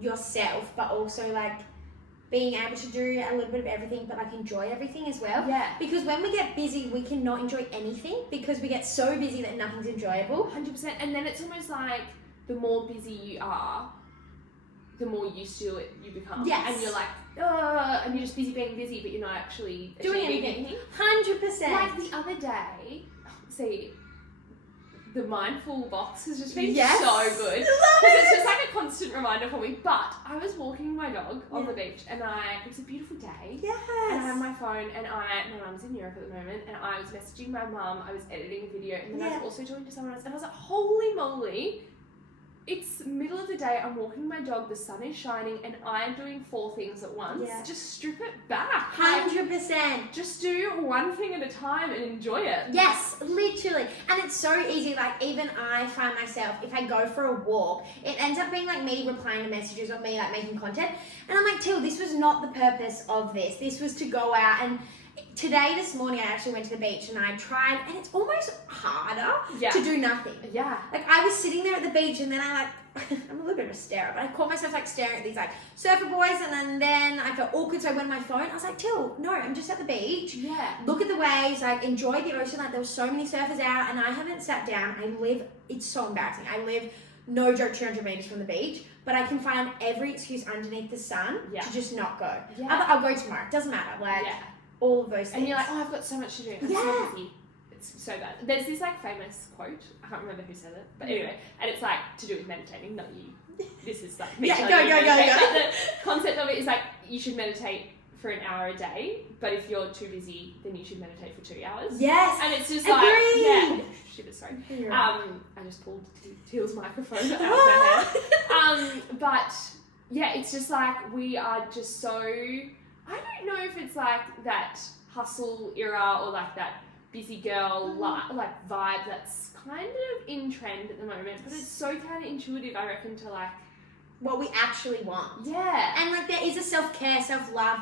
yourself, but also like being able to do a little bit of everything, but like enjoy everything as well. Yeah. Because when we get busy, we cannot enjoy anything because we get so busy that nothing's enjoyable. 100%. And then it's almost like the more busy you are, the more used to it you become. Yes. And you're like, and you're just being busy, but you're not actually doing anything. 100%. Like the other day, see, the mindful box has just been Yes. so good. Love Because it's it. just like a constant reminder for me. But I was walking my dog on the beach and it was a beautiful day. Yes. And I had my phone and my mum's in Europe at the moment and I was messaging my mum, I was editing a video and then I was also talking to someone else and I was like, holy moly, it's middle of the day, I'm walking my dog, the sun is shining and I'm doing 4 things at once. Yeah. Just strip it back. 100%. Just do one thing at a time and enjoy it. Yes, literally. And it's so easy, like even I find myself, if I go for a walk, it ends up being like me replying to messages or me like making content. And I'm like, Teale, this was not the purpose of this. This was to go out and this morning I actually went to the beach and I tried, and it's almost harder to do nothing. Yeah. Like I was sitting there at the beach and then I I'm a little bit of a starer, but I caught myself like staring at these like surfer boys and then I felt awkward, so I went on my phone. I was like, Teale, no, I'm just at the beach. Yeah. Look at the waves, like enjoy the ocean. Like there were so many surfers out and I haven't sat down. It's so embarrassing. I live, no joke, 200 meters from the beach, but I can find every excuse underneath the sun to just not go. Yeah. I'll go tomorrow. It doesn't matter. Like all of those things. And you're like, oh, I've got so much to do. I'm so busy. It's so bad. There's this like famous quote. I can't remember who said it, but anyway, and it's like to do with meditating, not you. This is like me. Go. But the concept of it is like you should meditate for an hour a day, but if you're too busy, then you should meditate for 2 hours. Yes. And it's just Agreed. like shit, sorry. Right. I just pulled Teale's microphone out of her hand. But yeah, it's just like we are just so. I don't know if it's like that hustle era or like that busy girl like vibe that's kind of in trend at the moment, but it's so counterintuitive, I reckon, to like what we actually want. Yeah. And like there is a self-care, self-love,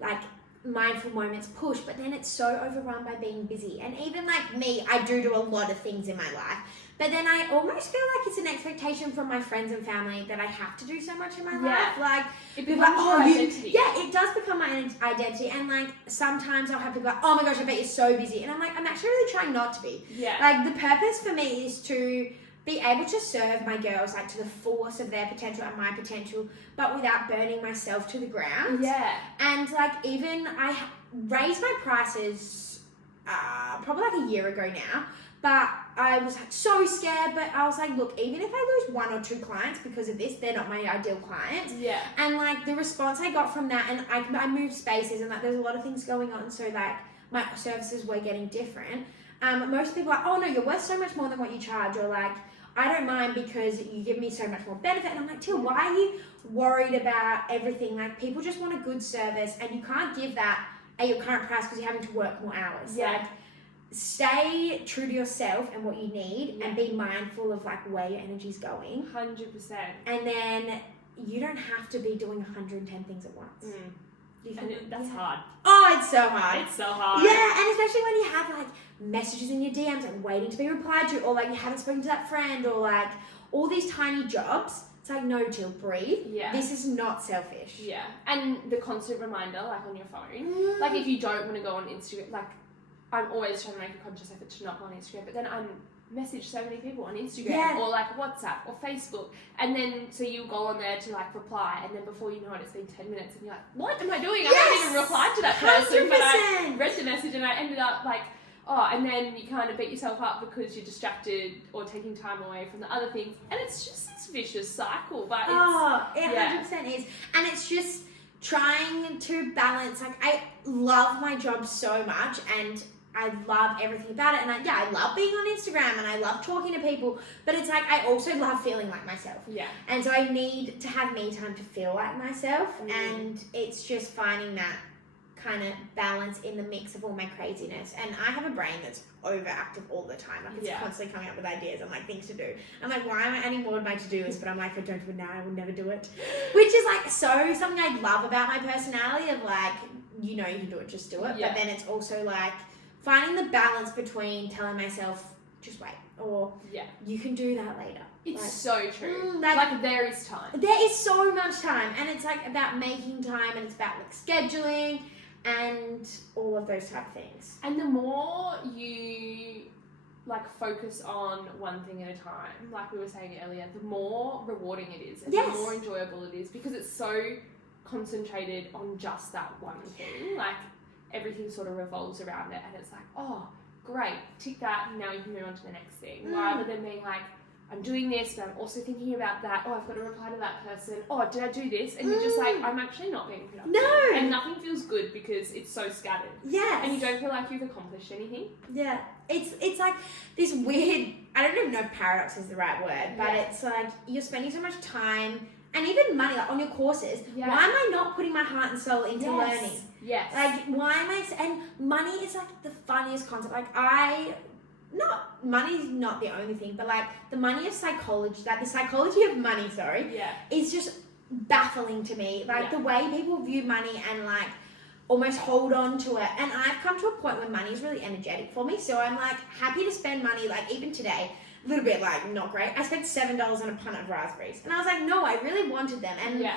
like mindful moments push, but then it's so overrun by being busy. And even like me, I do a lot of things in my life, but then I almost feel like it's an expectation from my friends and family that I have to do so much in my life. Like it becomes your identity. It does become my identity. And like sometimes I'll have people like, oh my gosh, I bet you're so busy. And I'm like, I'm actually really trying not to be. Yeah. Like the purpose for me is to be able to serve my girls like to the fullest of their potential and my potential, but without burning myself to the ground. Yeah. And like even I raised my prices probably like a year ago now, but I was like so scared, but I was like, look, even if I lose 1 or 2 clients because of this, they're not my ideal clients. Yeah. And like the response I got from that, and I moved spaces and like there's a lot of things going on, so like my services were getting different. Most people are like, oh no, you're worth so much more than what you charge, or like, I don't mind because you give me so much more benefit. And I'm like, Teale, why are you worried about everything? Like people just want a good service and you can't give that at your current price because you're having to work more hours. Yeah. Like stay true to yourself and what you need and be mindful of like where your energy's going. 100%. And then you don't have to be doing 110 things at once. You can, that's hard. Oh, it's so hard. It's so hard. Yeah, and especially when you have like messages in your DMs like waiting to be replied to, or like you haven't spoken to that friend, or like all these tiny jobs. It's like, no, Teale, breathe. Yeah. This is not selfish. Yeah. And the constant reminder, like on your phone, like if you don't want to go on Instagram, like I'm always trying to make a conscious effort to not go on Instagram, but then I'm message so many people on Instagram or like WhatsApp or Facebook, and then so you go on there to like reply, and then before you know it, it's been 10 minutes and you're like, what am I doing? I haven't even replied to that person, 100%. but I read the message and I ended up like, and then you kind of beat yourself up because you're distracted or taking time away from the other things, and it's just this vicious cycle. But it 100% is, and it's just trying to balance. Like I love my job so much, and I love everything about it, and I love being on Instagram and I love talking to people, but it's like I also love feeling like myself. Yeah. And so I need to have me time to feel like myself, and it's just finding that kind of balance in the mix of all my craziness. And I have a brain that's overactive all the time. Like it's constantly coming up with ideas and like things to do. I'm like, why am I adding more to my to-do list? But I'm like, if I don't do it now, I will never do it. Which is like so something I love about my personality of like, you know, you can do it, just do it. Yeah. But then it's also like finding the balance between telling myself, just wait, or you can do that later. It's like, so true. like there is time. There is so much time, and it's like about making time, and it's about like scheduling and all of those type of things. And the more you like focus on one thing at a time, like we were saying earlier, the more rewarding it is, and the more enjoyable it is, because it's so concentrated on just that one thing. Like everything sort of revolves around it, and it's like, oh, great, tick that, now you can move on to the next thing. Mm. Rather than being like, I'm doing this, but I'm also thinking about that. Oh, I've got to reply to that person. Oh, did I do this? And you're just like, I'm actually not being productive. No. And nothing feels good because it's so scattered. Yes. And you don't feel like you've accomplished anything. Yeah. It's like this weird, I don't even know if paradox is the right word, but it's like you're spending so much time and even money like on your courses. Yeah. Why am I not putting my heart and soul into learning? Yes. Like, why am I, and money is like the funniest concept. Like, money's not the only thing, but like the money of psychology, like the psychology of money, is just baffling to me. Like the way people view money and like almost hold on to it. And I've come to a point where money is really energetic for me. So I'm like happy to spend money, like even today, a little bit like not great. I spent $7 on a punnet of raspberries. And I was like, no, I really wanted them. And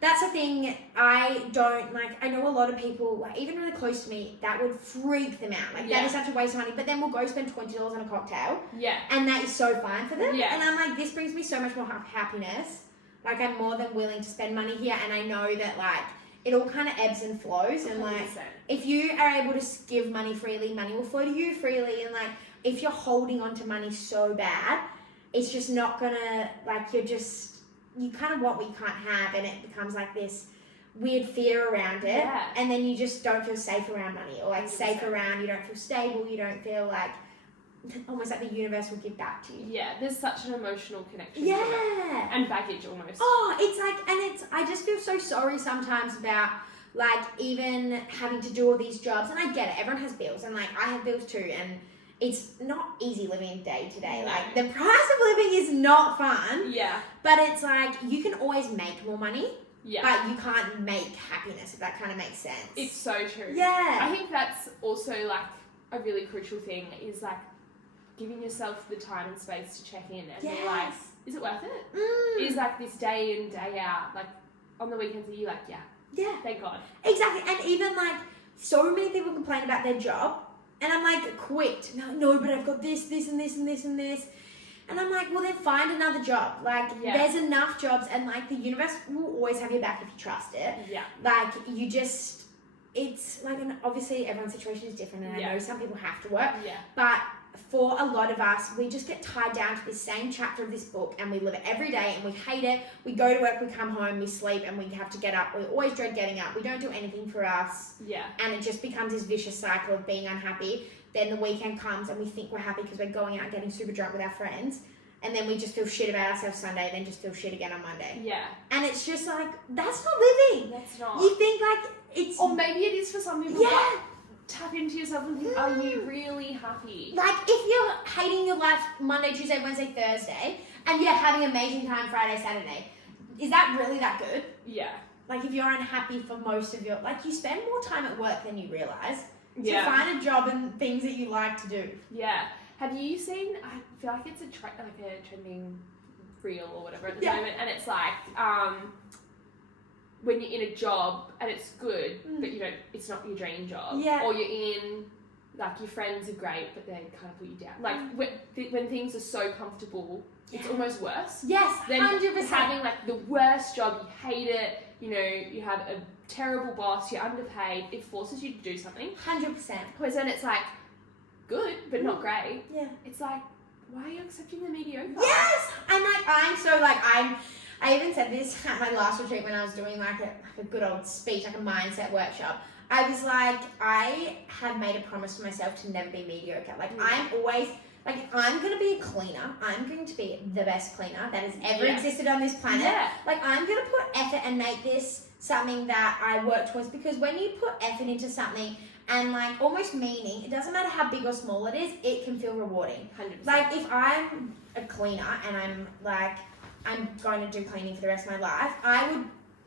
that's the thing I don't like. I know a lot of people, like even really close to me, that would freak them out. Like that is such a waste of money. But then we'll go spend $20 on a cocktail. Yeah. And that is so fine for them. Yeah. And I'm like, this brings me so much more happiness. Like I'm more than willing to spend money here. And I know that like it all kind of ebbs and flows. And like 100%. If you are able to give money freely, money will flow to you freely. And like if you're holding on to money so bad, it's just not gonna, like you kind of want what you can't have, and it becomes like this weird fear around it, and then you just don't feel safe around money, or like 100%. Safe around, you don't feel stable, you don't feel like almost like the universe will give back to you. Yeah, there's such an emotional connection to it. And baggage almost. Oh, it's like, and I just feel so sorry sometimes about like even having to do all these jobs, and I get it, everyone has bills, and like I have bills too, and it's not easy living day to day. Like the price of living is not fun. Yeah. But it's like you can always make more money. Yeah. But you can't make happiness, if that kind of makes sense. It's so true. Yeah. I think that's also like a really crucial thing is like giving yourself the time and space to check in and be like, is it worth it? Mm. Is like this day in, day out, like on the weekends are you like, thank God. Exactly. And even like so many people complain about their job. And I'm like, quit. No, but I've got this, and this, and this, and this. And I'm like, well, then find another job. Like, there's enough jobs, and like, the universe will always have your back if you trust it. Yeah. Like, you just, it's like, and obviously everyone's situation is different, and I know some people have to work. Yeah. But for a lot of us, we just get tied down to this same chapter of this book, and we live it every day, and we hate it. We go to work, we come home, we sleep, and we have to get up. We always dread getting up. We don't do anything for us. Yeah. And it just becomes this vicious cycle of being unhappy. Then the weekend comes, and we think we're happy because we're going out and getting super drunk with our friends. And then we just feel shit about ourselves Sunday, then just feel shit again on Monday. Yeah. And it's just like, that's not living. That's not. You think like it's... Or maybe it is for some people. Yeah. Tap into yourself and think, are you really happy? Like, if you're hating your life Monday, Tuesday, Wednesday, Thursday, and you're having amazing time Friday, Saturday, is that really that good? Yeah. Like, if you're unhappy for most of your... Like, you spend more time at work than you realise. So find a job and things that you like to do. Yeah. Have you seen... I feel like it's a trending reel or whatever at the moment, and it's like... when you're in a job and it's good, but it's not your dream job. Yeah. Or you're in, like, your friends are great, but they kind of put you down. Like, when things are so comfortable, it's almost worse. Yes, 100%. Having, like, the worst job, you hate it, you have a terrible boss, you're underpaid, it forces you to do something. 100%. Because then it's, like, good, but not great. Yeah. It's like, why are you accepting the mediocre? Yes! And, like, I even said this at my last retreat when I was doing like a good old speech, like a mindset workshop. I was like, I have made a promise to myself to never be mediocre. Like I'm always, like if I'm going to be a cleaner, I'm going to be the best cleaner that has ever existed on this planet. Yeah. Like I'm going to put effort and make this something that I work towards, because when you put effort into something and like almost meaning, it doesn't matter how big or small it is, it can feel rewarding. 100%. Like if I'm a cleaner and I'm like, I'm going to do cleaning for the rest of my life, I would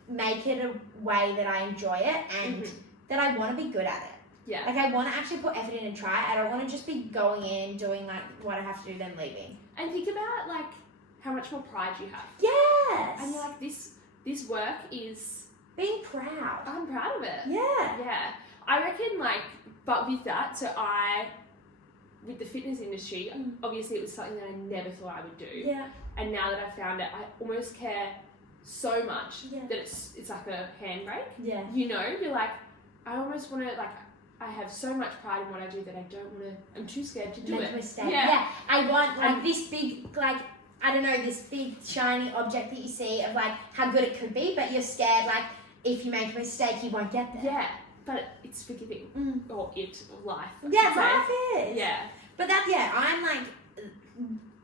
make it a way that I enjoy it and that I want to be good at it. Yeah. Like I want to actually put effort in and try it. I don't want to just be going in, doing like what I have to do, then leaving. And think about like how much more pride you have. Yes. And you're like, this work is... Being proud. I'm proud of it. Yeah. Yeah. I reckon like, but with that, with the fitness industry, obviously it was something that I never thought I would do. Yeah. And now that I've found it, I almost care so much that it's like a handbrake. Yeah. You're like, I almost want to, like, I have so much pride in what I do that I don't want to. I'm too scared to do Make it. a mistake. Yeah. I want like this big I don't know, this big shiny object that you see of like how good it could be, but you're scared like if you make a mistake you won't get there. Yeah, but it's forgiving. Or life. Yeah, life is. Yeah. But I'm like,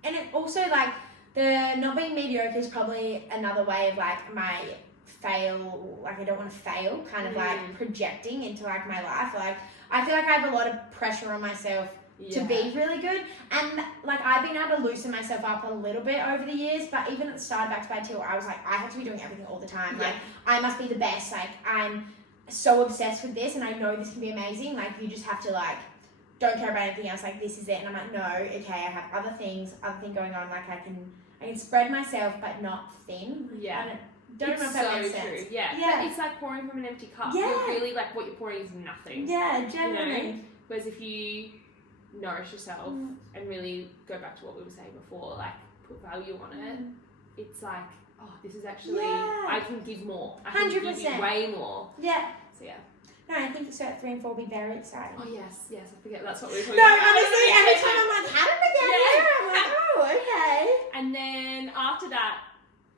and it also like the not being mediocre is probably another way of like my fail, like I don't want to fail, kind of like projecting into like my life. Like I feel like I have a lot of pressure on myself to be really good, and like I've been able to loosen myself up a little bit over the years, but even at the start of Back to Teale, I was like, I have to be doing everything all the time. Like I must be the best. Like I'm so obsessed with this and I know this can be amazing. Like you just have to like don't care about anything else, like this is it. And I'm like, no, okay, I have other thing going on. Like I can spread myself but not thin. Yeah. I don't know if that makes sense. True. Yeah. But it's like pouring from an empty cup. Yeah. You're really like what you're pouring is nothing. Yeah, generally. You know? Whereas if you nourish yourself and really go back to what we were saying before, like put value on it, it's like, oh, this is actually I can give more. I can 100%. give you way more. Yeah. So yeah. No, I think so 3 and 4 will be very exciting. Oh yes, I forget that's what we were talking No, about. honestly, every time I'm like, how did I get here? I'm like, oh, okay. And then after that,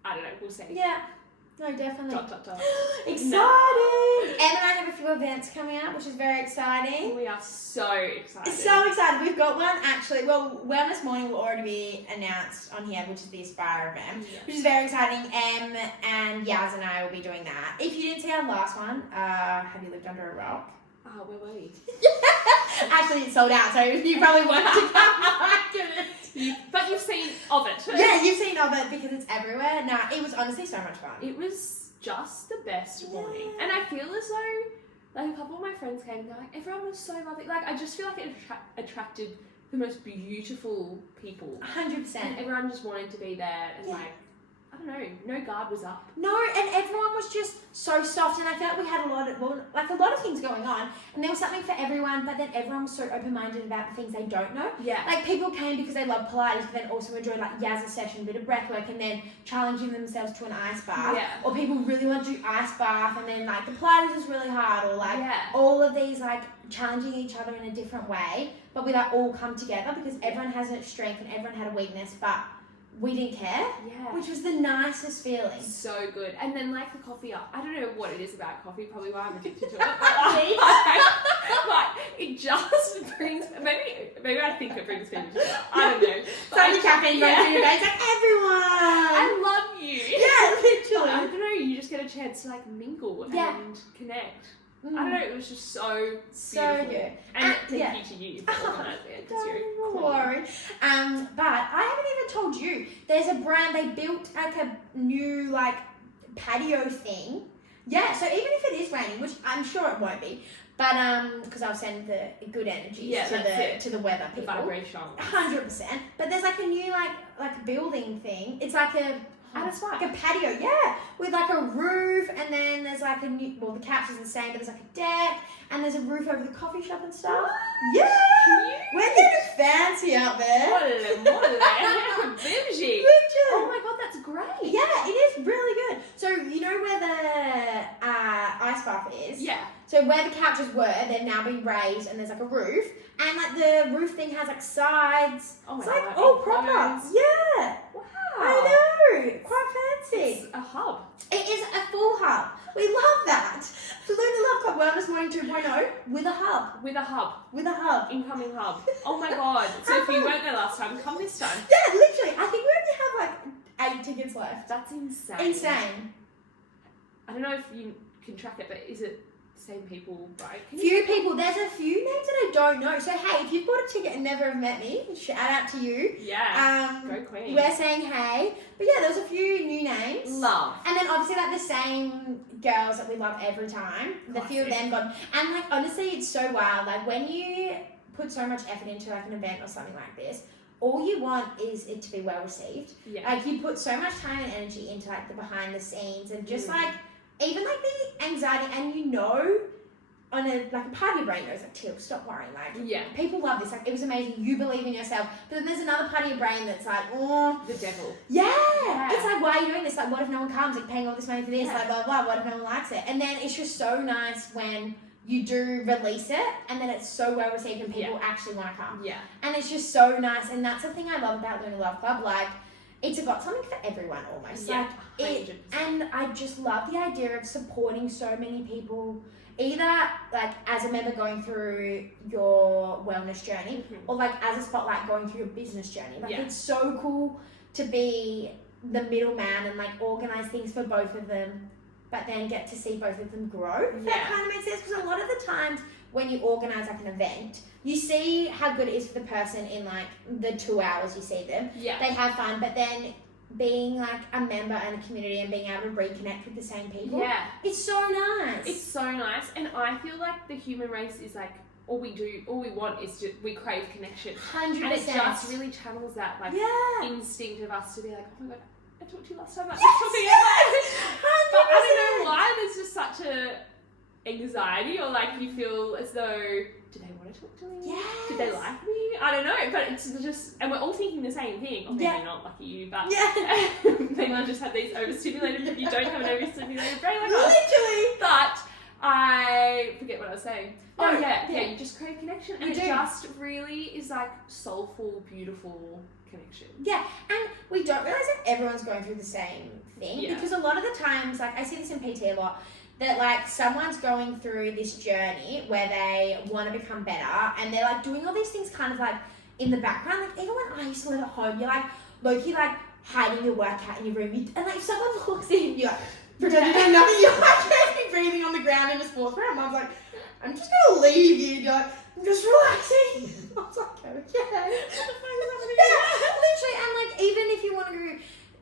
I don't know, we'll see. Yeah. No, definitely. ... Exciting! Em and I have a few events coming up, which is very exciting. We are so excited. So excited. We've got one actually, well, Wellness Morning will already be announced on here, which is the Aspire event, which is very exciting. Em and Yaz and I will be doing that. If you didn't see our last one, have you lived under a rock? Oh, where were you? Actually, it's sold out, so you probably want to come back and But you've seen of it. Yeah, you've seen of it because it's everywhere. Nah, it was honestly so much fun. It was just the best morning. And I feel as though, like, a couple of my friends came and they're like, everyone was so lovely. Like, I just feel like it attracted the most beautiful people. 100%. And everyone just wanted to be there and, like, I don't know, no guard was up. No, and everyone was just so soft, and I felt we had a lot of things going on, and there was something for everyone, but then everyone was so open-minded about the things they don't know. Yeah. Like, people came because they love Pilates, but then also enjoyed, like, Yaz's session, a bit of breath work, and then challenging themselves to an ice bath. Yeah. Or people really want to do ice bath, and then, like, the Pilates is really hard, or, like, all of these, like, challenging each other in a different way, but we, like, all come together because everyone has a strength and everyone had a weakness, but we didn't care, which was the nicest feeling. So good. And then like the coffee up. I don't know what it is about coffee, probably why I'm addicted to it. But it just brings, maybe I think it brings people together. I don't know. So many caffeine going through your veins, like everyone! I love you. Yeah, literally. I don't know, you just get a chance to like mingle and connect. I don't know, it was just so beautiful. Good. And thank you to you for organising it, because you're Don't worry. But I haven't even told you, there's a brand, they built like a new like patio thing. Yeah, so even if it is raining, which I'm sure it won't be, but because I'll send the good energies to the weather people. The vibration. 100%. But there's like a new like building thing. It's like a like a patio, with like a roof, and then there's like the couch is the same, but there's like a deck, and there's a roof over the coffee shop and stuff. Yeah, we're getting fancy out there. Bougie. Oh my god, that's great. Yeah, it is really good. So you know where the ice bath is? Yeah. So where the couches were, they've now been raised, and there's like a roof, and like the roof thing has like sides. Oh my god, it's like all proper. Yeah. Wow. I know, quite fancy. It's a hub. It is a full hub. We love that. The Luna Love Club Wellness Morning 2.0 with a hub. With a hub. With a hub. Incoming hub. Oh my god. So if you weren't there last time, come this time. Yeah, literally. I think we only have like 8 tickets left. That's insane. Insane. I don't know if you can track it, but is it same people, right? Few people. There's a few names that I don't know. So hey, if you've bought a ticket and never have met me, shout out to you. Yeah. Go Queen. We're saying hey. But yeah, there's a few new names. Love. And then obviously like the same girls that we love every time. The few of them gone. And like honestly, it's so wild. Like when you put so much effort into like an event or something like this, all you want is it to be well received. Yeah. Like you put so much time and energy into like the behind the scenes and just like even like the anxiety, and you know, on a like a part of your brain goes like, Teale, stop worrying. Like, people love this. Like, it was amazing. You believe in yourself. But then there's another part of your brain that's like, oh, the devil. Yeah. It's like, why are you doing this? Like, what if no one comes? Like, paying all this money for this? Like, blah blah. What if no one likes it? And then it's just so nice when you do release it, and then it's so well received and people actually want to come. Yeah. And it's just so nice, and that's the thing I love about doing a love club. Like, it's got something for everyone almost. Yeah, like 100%. and I just love the idea of supporting so many people, either like as a member going through your wellness journey, or like as a spotlight going through your business journey. Like, it's so cool to be the middleman and like organize things for both of them, but then get to see both of them grow. If that kind of makes sense, because a lot of the times when you organize like an event, you see how good it is for the person in like the 2 hours you see them. Yeah. They have fun, but then being like a member in a community and being able to reconnect with the same people. Yeah. It's so nice. It's so nice. And I feel like the human race is like, all we want is to, we crave connection. 100%. And it just really channels that like instinct of us to be like, oh my God, I talked to you last time. Like, talking about But I don't know why there's just such a anxiety, or like you feel as though, do they want to talk to me? Yes. Did they like me? I don't know, but it's just, and we're all thinking the same thing. Or maybe not, lucky you, but maybe I just have these overstimulated, but you don't have an overstimulated brain like us. Literally. But I forget what I was saying. You just crave connection, and it just really is like soulful, beautiful connection. Yeah, and we don't realise that everyone's going through the same thing, because a lot of the times, like I see this in PT a lot, that like someone's going through this journey where they want to become better, and they're like doing all these things kind of like in the background. Like even when I used to live at home, you're like low-key like hiding your workout in your room, and like if someone walks in, you're like pretend you know nothing, you're like breathing on the ground in a sports bra. Mum's like, I'm just gonna leave you. And you're like, I'm just relaxing. I was like, okay. Literally, and like even if you want to go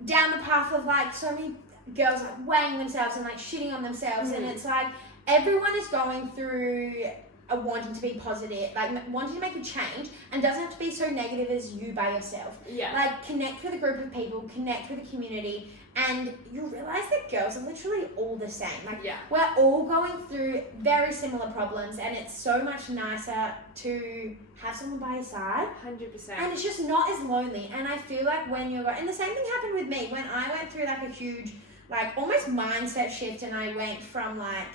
down the path of like so many girls like weighing themselves and like shitting on themselves, and it's like everyone is going through a wanting to be positive, like wanting to make a change, and doesn't have to be so negative as you by yourself. Like connect with a group of people, connect with a community, and you realize that girls are literally all the same. Like we're all going through very similar problems, and it's so much nicer to have someone by your side. 100%. And it's just not as lonely. And I feel like when you're and the same thing happened with me when I went through like a huge like almost mindset shift, and I went from like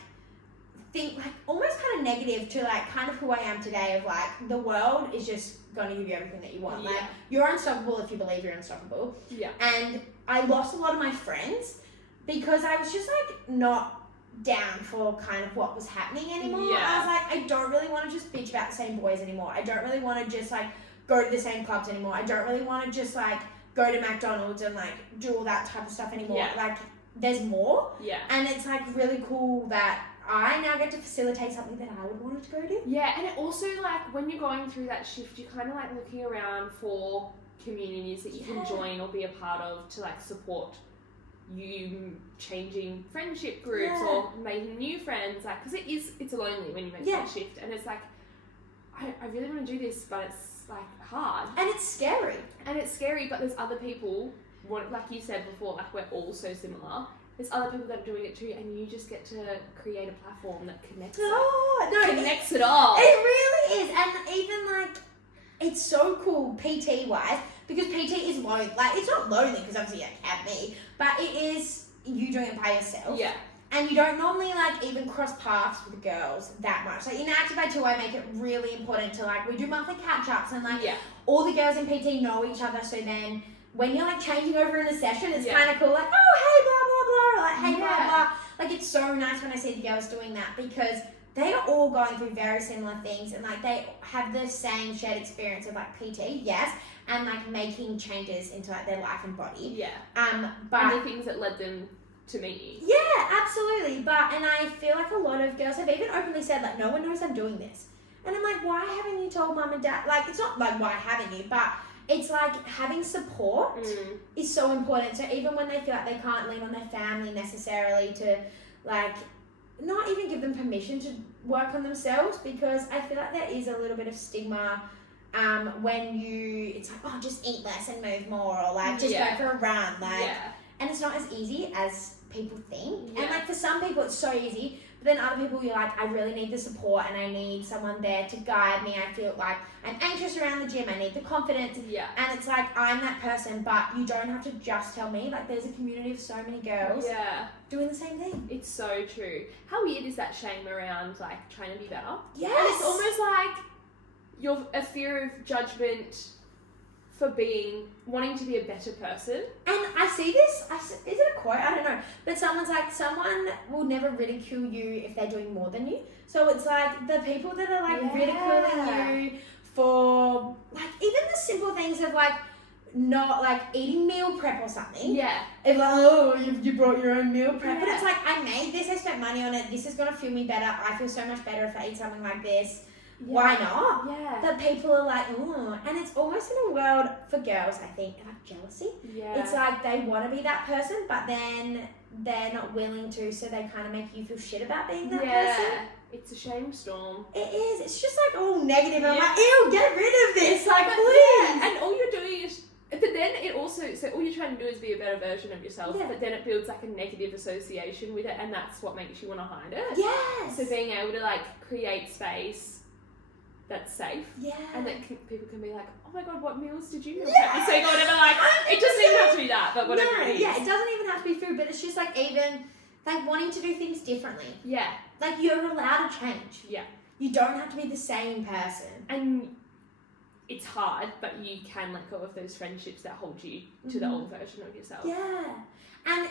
almost kind of negative to like kind of who I am today, of like the world is just going to give you everything that you want. Like you're unstoppable if you believe you're unstoppable. And I lost a lot of my friends because I was just like not down for kind of what was happening anymore. I was like, I don't really want to just bitch about the same boys anymore. I don't really want to just like go to the same clubs anymore. I don't really want to just like go to McDonald's and like do all that type of stuff anymore. Like there's more. And it's like really cool that I now get to facilitate something that I would want to go to. And it also like when you're going through that shift, you're kind of like looking around for communities that you can join or be a part of to like support you changing friendship groups or making new friends, like because it's lonely when you make that shift, and it's like I really want to do this, but it's like hard and it's scary, but there's other people, like you said before, like we're all so similar. There's other people that are doing it too, and you just get to create a platform that connects connects it all. It really is. And even like it's so cool PT wise, because PT is lonely. Like it's not lonely because obviously you have me, but it is you doing it by yourself. And you don't normally like even cross paths with the girls that much. Like in Active by 2, I make it really important to like we do monthly catch ups, and like all the girls in PT know each other, so then when you're like changing over in a session, it's kind of cool, like, oh, hey, blah, blah, blah, or like, hey, blah, blah. Like, it's so nice when I see the girls doing that, because they are all going through very similar things, and like they have the same shared experience of like PT, and like making changes into like their life and body. But and the things that led them to meet you. Yeah, absolutely. And I feel like a lot of girls have even openly said, like, no one knows I'm doing this. And I'm like, why haven't you told mum and dad? Like, it's not like, why haven't you? But it's like having support is so important. So even when they feel like they can't lean on their family necessarily to like not even give them permission to work on themselves, because I feel like there is a little bit of stigma when it's like, oh, just eat less and move more, or like just go for a run, like and it's not as easy as people think. And like for some people it's so easy, but then other people, you're like, I really need the support and I need someone there to guide me. I feel like I'm anxious around the gym. I need the confidence. Yeah. And it's like, I'm that person, but you don't have to just tell me. Like, there's a community of so many girls doing the same thing. It's so true. How weird is that shame around, like, trying to be better? Yes. And it's almost like a fear of judgment for wanting to be a better person. And I see this, is it a quote? I don't know. But someone's like, someone will never ridicule you if they're doing more than you. So it's like the people that are like ridiculing you for like even the simple things of like not like eating meal prep or something. Yeah. It's like, oh, you brought your own meal prep. But it's like, I made this, I spent money on it, this is going to feel me better. I feel so much better if I eat something like this. Yeah. Why not? Yeah. That people are like, oh, and it's almost in a world for girls, I think, like jealousy. Yeah. It's like they want to be that person, but then they're not willing to, so they kind of make you feel shit about being that person. It's a shame storm. It is. It's just like all negative. I'm like, ew, get rid of this. Like, please. Yeah. And all you're doing is, but then it also, so all you're trying to do is be a better version of yourself, but then it builds like a negative association with it, and that's what makes you want to hide it. Yes. So being able to like create space that's safe, and that people can be like, oh my god, what meals did you meal prep this week or whatever. Like, it doesn't even have to be that, but whatever it is. Yeah, it doesn't even have to be food, but it's just like even like wanting to do things differently. Yeah. Like you're allowed to change. Yeah. You don't have to be the same person. And it's hard, but you can let go of those friendships that hold you to the old version of yourself. Yeah. And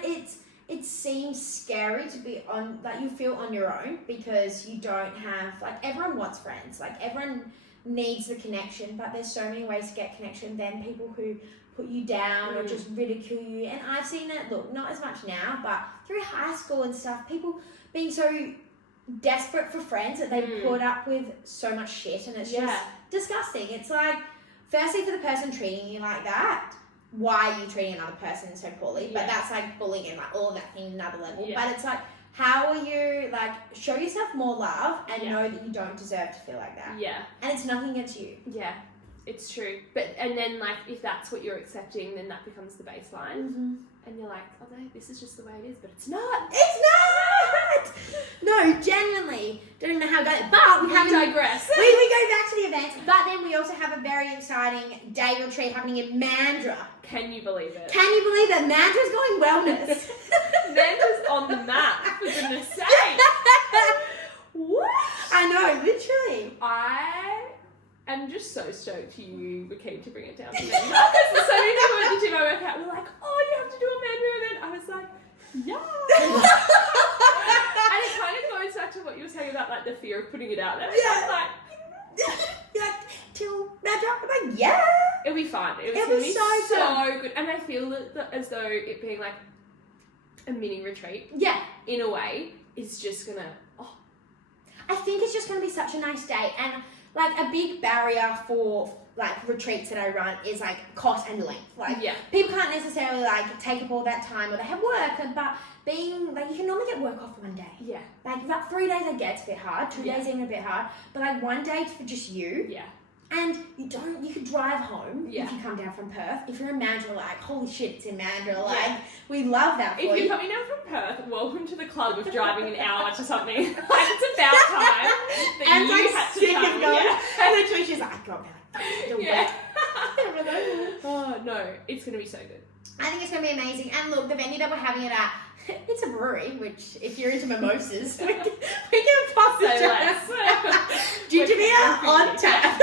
it seems scary to be on, like you feel on your own because you don't have, like everyone wants friends, like everyone needs the connection, but there's so many ways to get connection than people who put you down or just ridicule you. And I've seen it, look, not as much now, but through high school and stuff, people being so desperate for friends that they put up with so much shit, and it's just disgusting. It's like, firstly, for the person treating you like that, why are you treating another person so poorly? But that's like bullying and like all of that thing another level. But it's like, how are you, like, show yourself more love and know that you don't deserve to feel like that. Yeah. And it's nothing against you. Yeah, it's true. But, and then like, if that's what you're accepting, then that becomes the baseline. And you're like, oh, this is just the way it is, but it's not. It's not! No, genuinely. Don't even know how to go. But we digress. We go back to the events, but then we also have a very exciting day retreat happening in Mandurah. Can you believe it? Can you believe that Mandurah's going wellness? Mandurah's on the map, for goodness sake. What? I know, literally. I'm just so stoked you were keen to bring it down to Mandurah. Because so many people at the gym I work out were like, oh, you have to do a Mandurah event. I was like, yeah. And it kind of goes back to what you were saying about like the fear of putting it out there. Yeah. Like, till Mandurah, I'm like, yeah. It'll be fun. It was be so good. And I feel that as though it being like a mini retreat. Yeah. In a way, is just gonna, I think it's just gonna be such a nice day. And like a big barrier for like retreats that I run is like cost and length. Like people can't necessarily like take up all that time or they have work, but being like you can normally get work off one day. Yeah. Like about 3 days I get it's a bit hard, 2 days even a bit hard, but like one day for just you. Yeah. And you could drive home if you come down from Perth. If you're in Mandurah, like, holy shit, it's in Mandurah. Like, we love that for you. If you're coming down from Perth, welcome to the club of driving an hour to something. Like, it's about time that and you like had to sick come. Of going. And literally she's like, I can't be like, oh, no. It's going to be so good. I think it's going to be amazing. And look, the venue that we're having it at, it's a brewery, which if you're into mimosas, we can pass it to ginger beer on tap.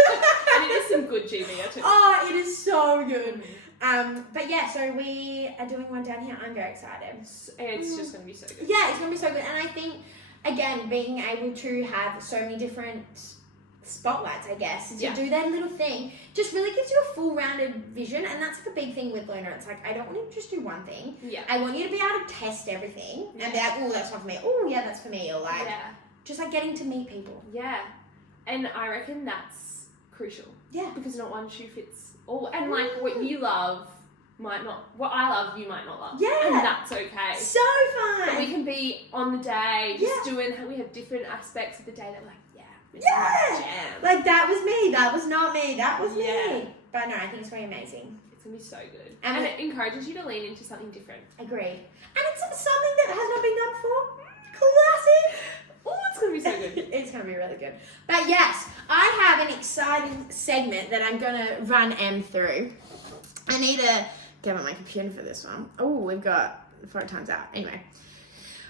And it is some good ginger beer too. Oh, it is so good. But yeah, so we are doing one down here. I'm very excited. It's just going to be so good. Yeah, it's going to be so good. And I think, again, being able to have so many different spotlights, I guess, to do that little thing just really gives you a full rounded vision. And that's the big thing with Luna. It's like, I don't want you to just do one thing. Yeah. I want you to be able to test everything and be like, oh, that's not for me. Oh, yeah, that's for me. Or like, just like getting to meet people. Yeah. And I reckon that's crucial. Yeah. Because not one shoe fits all. And like what you love might not, what I love, you might not love. Yeah. And that's okay. So fun. But we can be on the day, just doing, we have different aspects of the day that we're like, like that was me, that was not me, that was me. But no, I think it's going to be amazing. It's going to be so good. And it encourages you to lean into something different. Agreed. And it's something that has not been done before. Classic. Oh, it's going to be so good. It's going to be really good. But yes, I have an exciting segment that I'm going to run Em through. I need to get on my computer for this one. Oh, we've got 4 times out. Anyway.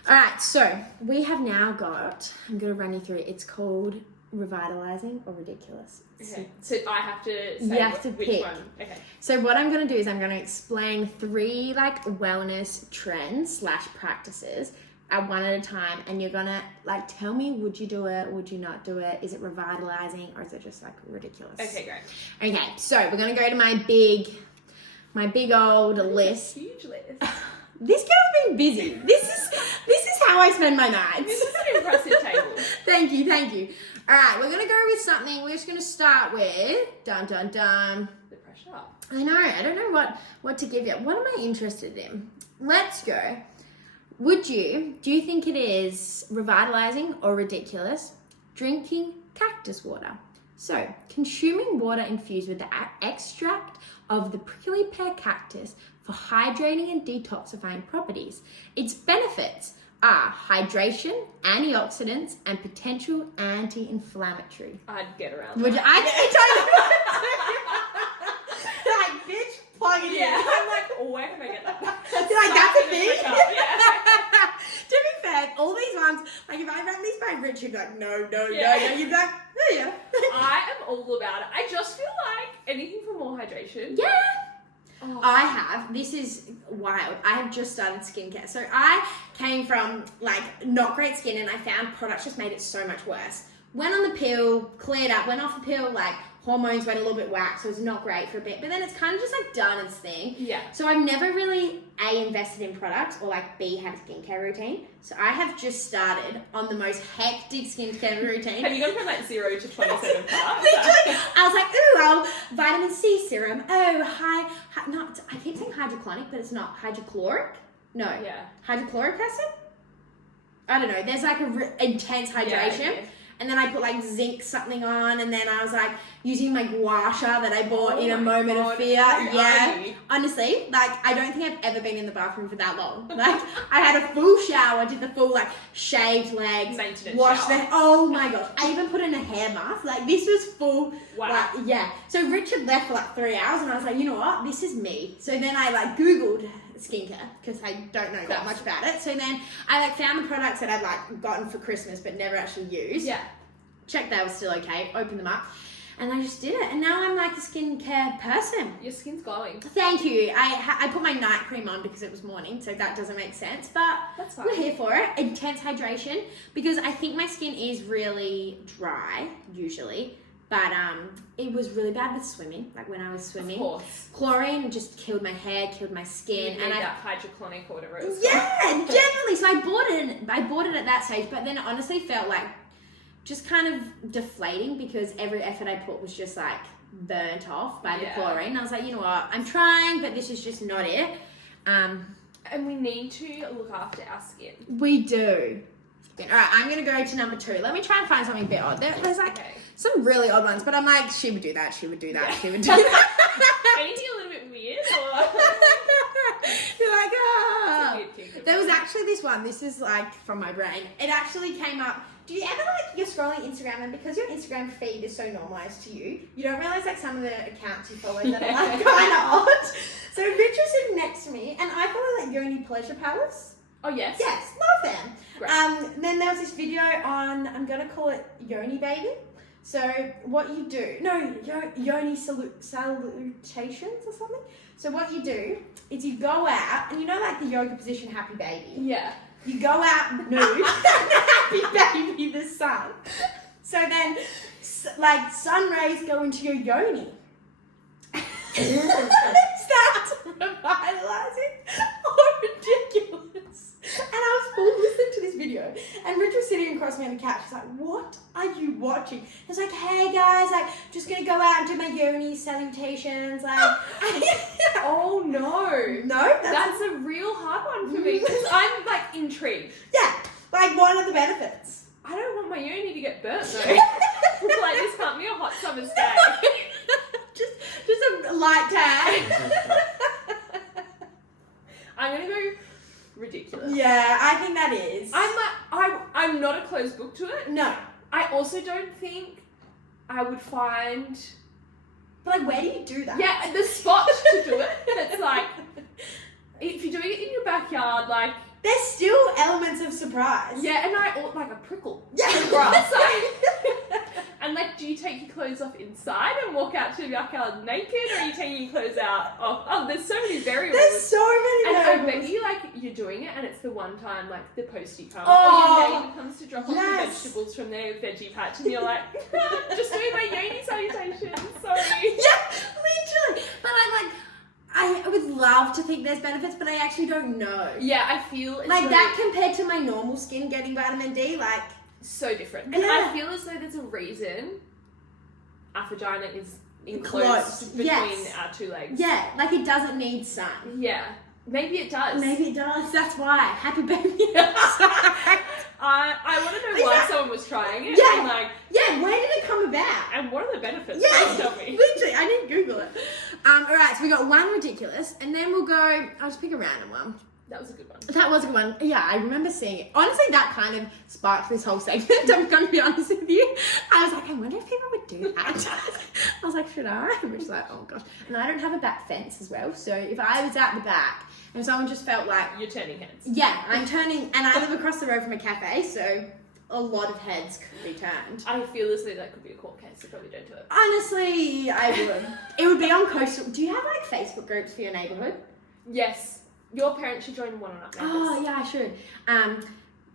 All right, so we have now got, I'm going to run you through it. It's called Revitalizing or Ridiculous. Okay. So I have to say you have to which pick one. Okay. So what I'm going to do is I'm going to explain 3 like wellness trends / practices at one at a time, and you're going to like tell me, would you do it, would you not do it, is it revitalizing, or is it just like ridiculous? Okay, great. Okay, so we're going to go to my big old list. Huge list. This girl's been busy. This is how I spend my nights. This is an impressive table. Thank you. All right, we're going to go with something. We're just going to start with dun dun dun. The pressure. I know. I don't know what to give you. What am I interested in? Let's go. Do you think it is revitalizing or ridiculous drinking cactus water? So, consuming water infused with the extract of the prickly pear cactus for hydrating and detoxifying properties. Its benefits are hydration, antioxidants, and potential anti-inflammatory. I'd get around Would you? that. I think like, bitch, plug it in. I'm like, oh, where can I get that? That's a thing? Yeah. To be fair, all these ones, like if I run these by Rich, you'd be like, no. Yeah. You'd be like, oh yeah. I am all about it. I just feel like anything for more hydration. Yeah. Oh. I have. This is wild. I have just started skincare. So I came from like not great skin, and I found products just made it so much worse. Went on the pill, cleared up, went off the pill, like hormones went a little bit whack, so it was not great for a bit. But then it's kind of just like done its thing. Yeah. So I've never really invested in products or like had a skincare routine. So I have just started on the most hectic skincare routine. Have you gone from like 0 to 27 products? Literally, I was like, ooh, vitamin C serum. Oh, not. I keep saying hydrochloric, but it's not hydrochloric. No. Yeah. Hydrochloric acid. I don't know. There's like a intense hydration. Yeah. And then I put like zinc something on, and then I was like using my gua sha that I bought in a moment of fear. Yeah, honestly, like I don't think I've ever been in the bathroom for that long. Like I had a full shower, did the full like shaved legs, maintenance washed shower. the. Oh my gosh! I even put in a hair mask. Like this was full. Wow. Like, yeah. So Richard left for like 3 hours, and I was like, you know what? This is me. So then I like Googled skincare because I don't know that much about it. So then I like found the products that I'd like gotten for Christmas but never actually used. Yeah. Checked they were still okay, opened them up, and I just did it. And now I'm like a skincare person. Your skin's glowing. Thank you. I put my night cream on because it was morning, so that doesn't make sense. But That's fine. we're here for it. Intense hydration, because I think my skin is really dry usually. But it was really bad with swimming. Like when I was swimming, Of course. chlorine just killed my hair, killed my skin, And that hydrochloric or whatever it was. yeah, generally. So I bought it at that stage, but then it honestly felt like just kind of deflating because every effort I put was just like burnt off by the chlorine. I was like, you know what, I'm trying, but this is just not it. And we need to look after our skin. We do. All right, I'm going to go to number 2. Let me try and find something a bit odd. There's like some really odd ones, but I'm like, she would do that, she would do that, Yeah. she would do that. Anything a little bit weird? Or... You're like, ah. It's a weird kick. There was actually this one. This is like from my brain. It actually came up. Do you ever like you're scrolling Instagram, and because your Instagram feed is so normalized to you, you don't realize like some of the accounts you follow that are like kind of odd. So Rich was sitting next to me, and I follow like Yoni Pleasure Palace. Oh, yes. Yes, love them. Great. Then there was this video on, I'm gonna call it Yoni Baby. So what you do, Yoni salutations or something. So what you do is you go out, and you know like the yoga position, happy baby. Yeah. You go out nude, happy baby, the sun. So then, like sun rays go into your yoni. Is that revitalizing or ridiculous? And I was full listening to this video, and Rich was sitting across me on the couch. He's like, "What are you watching?" He's like, "Hey guys, like, just gonna go out and do my yoni salutations." Like, Oh, no. no, That's a real hard one for me because I'm like intrigued. yeah. Like, what are the benefits? I don't want my yoni to get burnt though. Like this can't be a hot summer's day. just a light tag. I'm gonna go ridiculous. Yeah, I think that is. I'm I'm not a closed book to it. No. I also don't think I would find... But like, where do you do that? Yeah, the spot to do it. It's like, if you're doing it in your backyard, like... There's still elements of surprise. Yeah, and like a prickle. Yeah. Grass. And like, do you take your clothes off inside and walk out to the backyard naked, or are you taking your clothes out off? Oh, there's so many variables. There's so many And variables. I bet you, like, you're doing it and it's the one time, like, the postie comes, Oh, or your neighbour comes to drop off the vegetables from their veggie patch, and you're like, just doing my yoni salutation, sorry. Yeah, literally. But I would love to think there's benefits, but I actually don't know. Yeah, I feel it's like really that compared to my normal skin getting vitamin D, like so different. And I feel as though there's a reason our vagina is enclosed between our two legs. Yeah, like it doesn't need sun. Yeah. Maybe it does. Maybe it does. That's why. Happy baby. I want to know why someone was trying it. Yeah. And like, yeah, where did it come about? and what are the benefits? Yeah, Please tell me. Literally, I didn't Google it. Alright, so we got one ridiculous, and then we'll go, I'll just pick a random one. That was a good one. That was a good one. Yeah, I remember seeing it. Honestly, that kind of sparked this whole segment, I'm going to be honest with you. I was like, I wonder if people would do that. I was like, should I? Which is like, oh gosh. And I don't have a back fence as well, so if I was out the back and someone just felt like... You're turning heads. Yeah, I'm turning, and I live across the road from a cafe, so a lot of heads could be turned. I feel as though that could be a court case, so probably don't do it. Honestly, I would. It would be on coastal... Do you have like Facebook groups for your neighbourhood? Yes. Your parents should join one on up. Oh, yeah, I should.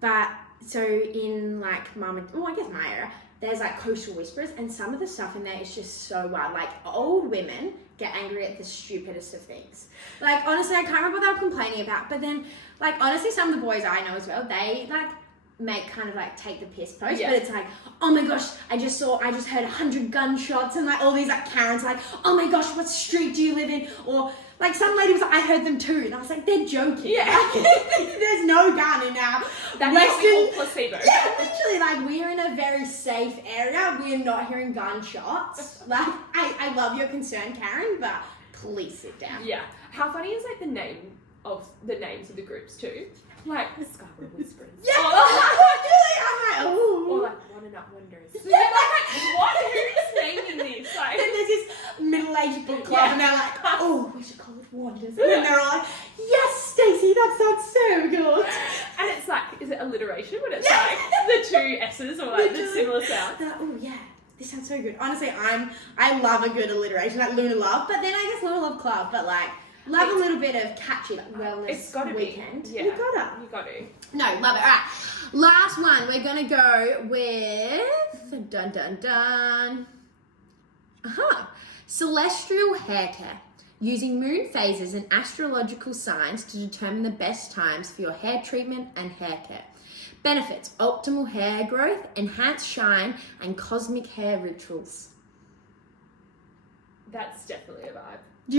But so in like I guess my area, there's like coastal whisperers, and some of the stuff in there is just so wild. Like old women get angry at the stupidest of things. Like honestly, I can't remember what they were complaining about. But then, like honestly, some of the boys I know as well, they like make kind of like take the piss post, but it's like, oh my gosh, I just heard 100 gunshots, and like all these like Karens like, oh my gosh, what street do you live in? Or like some lady was like, I heard them too, and I was like, they're joking. Yeah. There's no gun in our all placebo. Yeah, literally, like we're in a very safe area. We're not hearing gunshots. Like I love your concern, Karen, but please sit down. Yeah. How funny is like the names of the groups too? Like the Scarborough Whisperers. Yeah. Literally, I'm like, oh. Or like One and Up Wonders. Yeah. Like, what? Who's naming this? Like, and there's this middle-aged book club, and they're like, oh, we should call it Wonders. And then they're all like, yes, Stacey, that sounds so good. And it's like, is it alliteration? When it's like the two S's or like the similar sounds. They're like, oh yeah, this sounds so good. Honestly, I love a good alliteration, like Luna Love, but then I guess Luna Love Club, but like. Love a little bit of catchy like wellness it's gotta weekend. Be. Yeah. You got to. No, love it. Alright. Last one. We're gonna go with dun dun dun. Celestial hair care. Using moon phases and astrological signs to determine the best times for your hair treatment and hair care. Benefits: optimal hair growth, enhanced shine, and cosmic hair rituals. That's definitely a vibe. I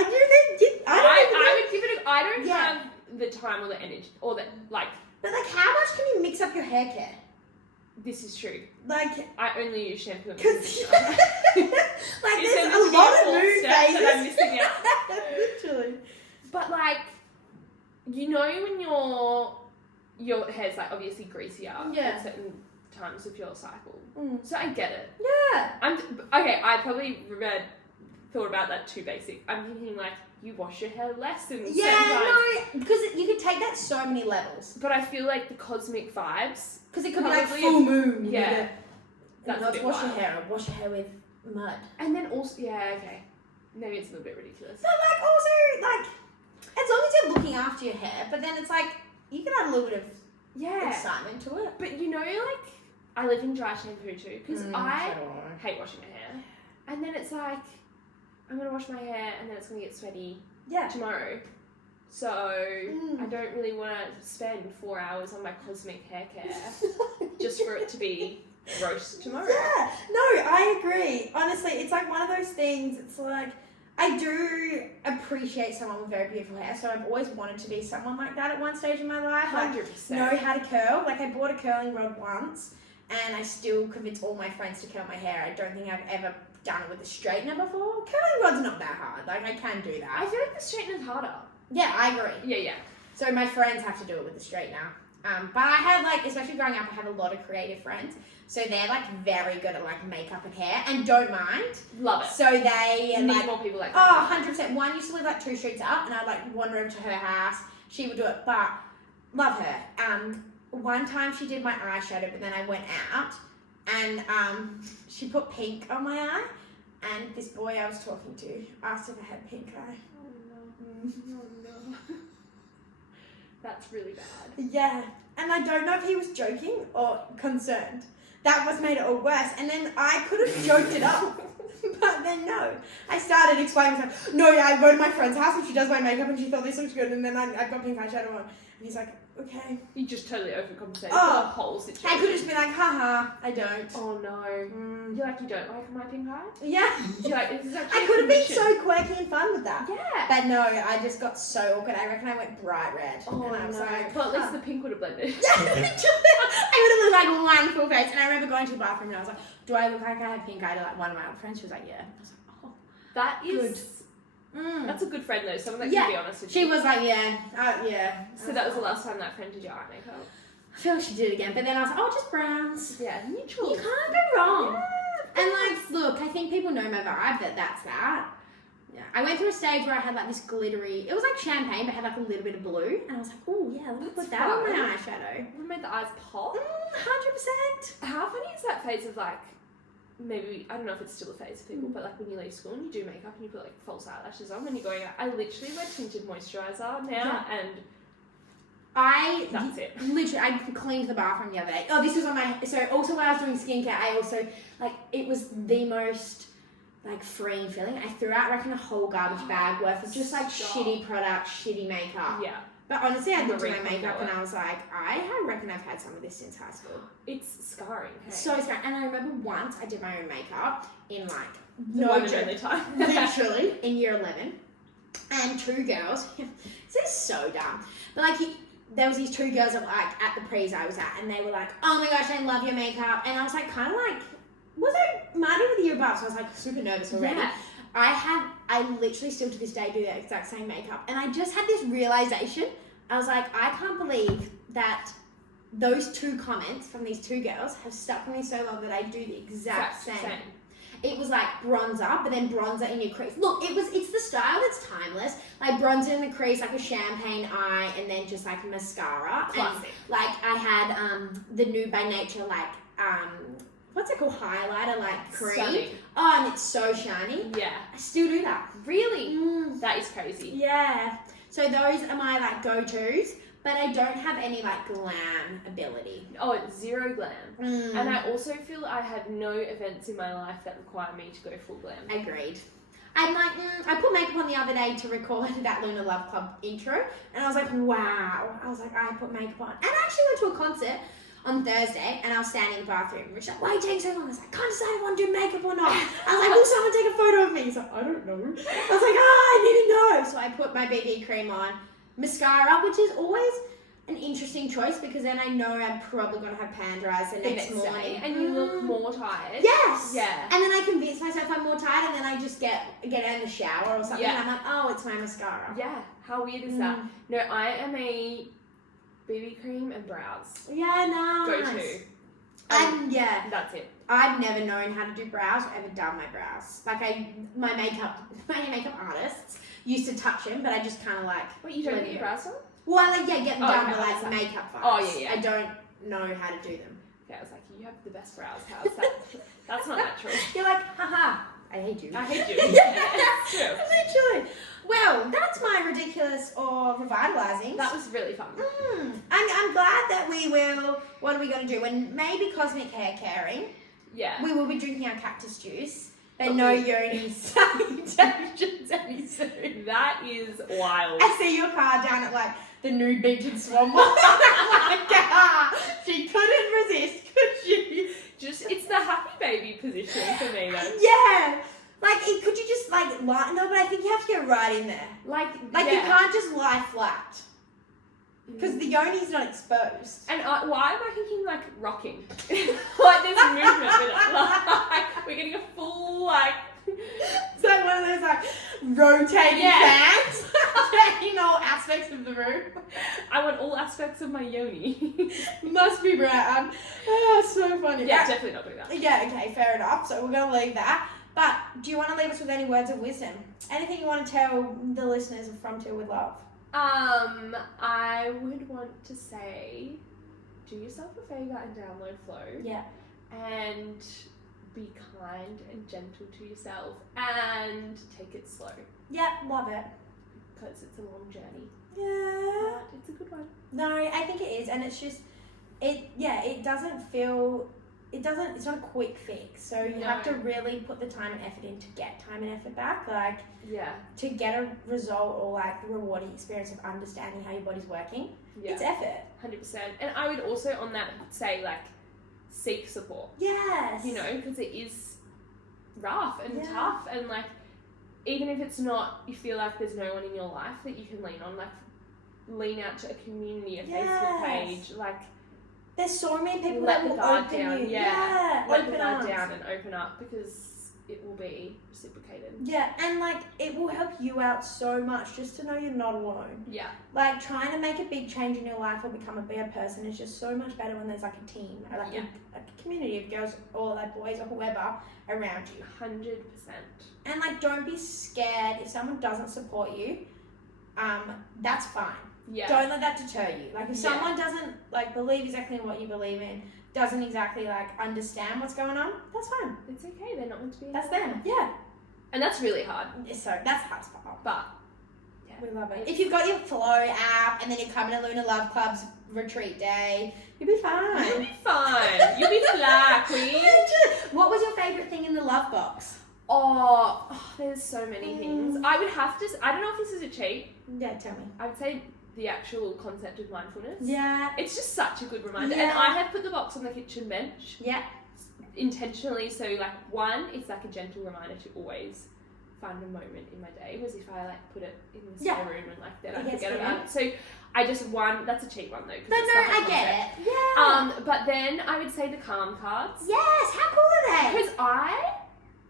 would give it I don't have the time or the energy or the like. But like, how much can you mix up your hair care? This is true. Like, I only use shampoo and because like is there's a lot of moon phases that I'm missing out. Literally. But like, you know, when your hair's like obviously greasier at certain times of your cycle, so I get it. Yeah. I probably thought about that too basic. I'm thinking like you wash your hair less and because you could take that so many levels. But I feel like the cosmic vibes, because it could be like full moon. Yeah, that's not a bit wash wild. your hair. Or wash your hair with mud. And then also, maybe it's a little bit ridiculous. But like also like, as long as you're looking after your hair, but then it's like you can add a little bit of excitement to it. But you know, like I live in dry shampoo too because I hate washing my hair, and then it's like. I'm going to wash my hair and then it's going to get sweaty tomorrow. So I don't really want to spend 4 hours on my cosmic hair care just for it to be gross tomorrow. Yeah, no, I agree. Honestly, it's like one of those things, it's like, I do appreciate someone with very beautiful hair, so I've always wanted to be someone like that at one stage in my life. 100%. Know how to curl. Like, I bought a curling rod once, and I still convince all my friends to curl my hair. I don't think I've ever done it with a straightener before. Curling rod's not that hard. Like, I can do that. I feel like the straightener's harder. Yeah, I agree. Yeah. So my friends have to do it with the straightener. But I had like, especially growing up, I have a lot of creative friends. So they're like very good at like makeup and hair and don't mind. Love it. So they Need like, more people like oh, that. 100%. One used to live like 2 streets up, and I'd like wander over to her house. She would do it, but love her. One time she did my eyeshadow, but then I went out and she put pink on my eye, and this boy I was talking to asked if I had pink eye. Oh no. That's really bad. Yeah, and I don't know if he was joking or concerned. That was made it all worse, and then I could have joked it up. But then no, I started explaining myself. No, yeah, I go to my friend's house and she does my makeup and she thought this looks good, and then I've got pink eyeshadow on. And he's like, okay. You just totally overcompensated Oh, the whole situation. I could have just been like, haha, I don't. Oh no. You're like, you don't like my pink eye? Yeah. You're like, this is actually I could have been permission. so quirky and fun with that. Yeah. But no, I just got so awkward. I reckon I went bright red. Oh and I was no. like, Well, at least the pink would have blended. I would have looked like one full face. And I remember going to the bathroom and I was like, do I look like I have pink eye to like one of my old friends? She was like, yeah. I was like, oh. That is... Mm. That's a good friend though, someone that Yeah. can be honest with She you. was like, yeah, yeah. So that was the last time that friend did your eye makeup? I feel like she did it again. But then I was like, oh, just browns. Yeah, neutral. You can't go wrong. Yeah, And like, look, I think people know my vibe that's that. Yeah. I went through a stage where I had like this glittery, it was like champagne, but had like a little bit of blue. And I was like, oh yeah, let me That's put that on fun. my eyeshadow. Would made the eyes pop. 100%. How funny is that phase of like, maybe, I don't know if it's still a phase for people, but like when you leave school and you do makeup and you put like false eyelashes on when you're going out. I literally wear tinted moisturiser now and that's it. Literally, I cleaned the bathroom the other day. Oh, this was on my, so also when I was doing skincare, I also, like, it was the most, like, freeing feeling. I threw out, I reckon, a whole garbage bag worth of just, like, shitty products, shitty makeup. Yeah. But honestly, I looked at my Marie makeup Kondo. and I was like, reckon I've had some of this since high school. It's scarring. Hey? So scary. And I remember once I did my own makeup in, like, The one and only time. literally, in year 11. And 2 girls, this is so dumb, but, like, there was these 2 girls that were, like, at the pre's I was at, and they were like, oh my gosh, I love your makeup. And I was like, kind of like, might have been the year above, so I was like super nervous already. Yeah. I literally still to this day do that exact same makeup. And I just had this realization. I was like, I can't believe that those 2 comments from these 2 girls have stuck with me so long that I do the exact same. It was like bronzer, but then bronzer in your crease. Look, it's the style that's timeless. Like bronzer in the crease, like a champagne eye, and then just like mascara. Classic. And like I had the Nude by Nature, like what's it called, highlighter, like cream. Stunning. Oh, and it's so shiny. Yeah. I still do that. Really? That is crazy. Yeah. So those are my like go-tos, but I don't have any like glam ability. Oh, it's zero glam. And I also feel I have no events in my life that require me to go full glam. Agreed. I'm like, I put makeup on the other day to record that Luna Love Club intro, and I was like, wow. I was like, I put makeup on. And I actually went to a concert on Thursday, and I was standing in the bathroom. Rich like, why are you taking so long? I was like, can't decide if I want to do makeup or not. I was like, will someone take a photo of me? He's like, I don't know. I was like, I need to know. So I put my BB cream on, mascara, which is always an interesting choice because then I know I'm probably going to have pan dries the next morning. And you look more tired. Yes. Yeah. And then I convince myself I'm more tired, and then I just get in the shower or something, Yeah. and I'm like, oh, it's my mascara. Yeah. How weird is that? No, I am a BB cream and brows. Yeah, nice. Go-to. And yeah, That's it. I've never known how to do brows or ever done my brows. Like my makeup artists used to touch them, but I just kind of like. What, you don't let get it your go. brows done? Well, I like, get them done, okay, but like that's makeup Oh, vibes. yeah. I don't know how to do them. Okay, I was like, you have the best brows. How's that? That's not natural. You're like, haha, I hate you. I hate you. Yeah, It's true. literally. Well, that's my ridiculous or revitalizing. That was really fun. I'm glad that we will. What are we going to do? When maybe cosmic hair caring, Yeah. we will be drinking our cactus juice, but Okay. no yoni salutations any soon. That is wild. I see your car down at like the nude beach in Swan. Like, she couldn't resist, could she? It's the happy baby position for me though. Yeah. Like, could you just like lie? No, but I think you have to get right in there. Like you can't just lie flat. Because the yoni's not exposed. And why am I thinking like rocking? Like there's movement with it. Like we're getting a full like. It's like one of those like rotating fans. You know all aspects of the room. I want all aspects of my yoni. Must be brown. Oh, so funny. Yeah, definitely not doing that. Yeah, okay, fair enough. So we're going to leave that. But do you want to leave us with any words of wisdom? Anything you want to tell the listeners of From Teale with love? I would want to say, do yourself a favour and download Flow. Yeah. And be kind and gentle to yourself and take it slow. Yeah, love it. Because it's a long journey. Yeah. But it's a good one. No, I think it is. And it's just, it doesn't feel, it's not a quick fix. So you have to really put the time and effort in to get time and effort back. Like, to get a result or like the rewarding experience of understanding how your body's working, it's effort. 100%. And I would also on that say like, seek support. Yes. You know, because it is rough and tough, and like even if it's not, you feel like there's no one in your life that you can lean on, like lean out to a community, a Facebook page, like there's so many people let that the will guard open down. you. Let the guard down and open up, because it will be reciprocated. Yeah, and like it will help you out so much just to know you're not alone. Yeah. Like trying to make a big change in your life or become a better person is just so much better when there's like a team, or like a community of girls or like boys or whoever around you. 100%. And like don't be scared if someone doesn't support you. That's fine. Yeah. Don't let that deter you. Like if someone doesn't like believe exactly in what you believe in, doesn't exactly like understand what's going on, that's fine. It's okay. They're not meant to be. That's them. Yeah. And that's really hard. So that's hard part. But we love it. If you've got your Flow app and then you're coming to Lunar Love Club's retreat day, you'll be fine. You'll be fine. You'll be fly, queen. What was your favourite thing in the love box? Oh, there's so many things. I would have to, I don't know if this is a cheat. Yeah, tell me. I would say the actual concept of mindfulness. Yeah. It's just such a good reminder. Yeah. And I have put the box on the kitchen bench. Yeah. Intentionally. So like one, it's like a gentle reminder to always find a moment in my day. Was if I like put it in the spare room and like then I forget about it. So I just that's a cheat one though. No, I get it. Yeah. But then I would say the calm cards. Yes. How cool are they? Because I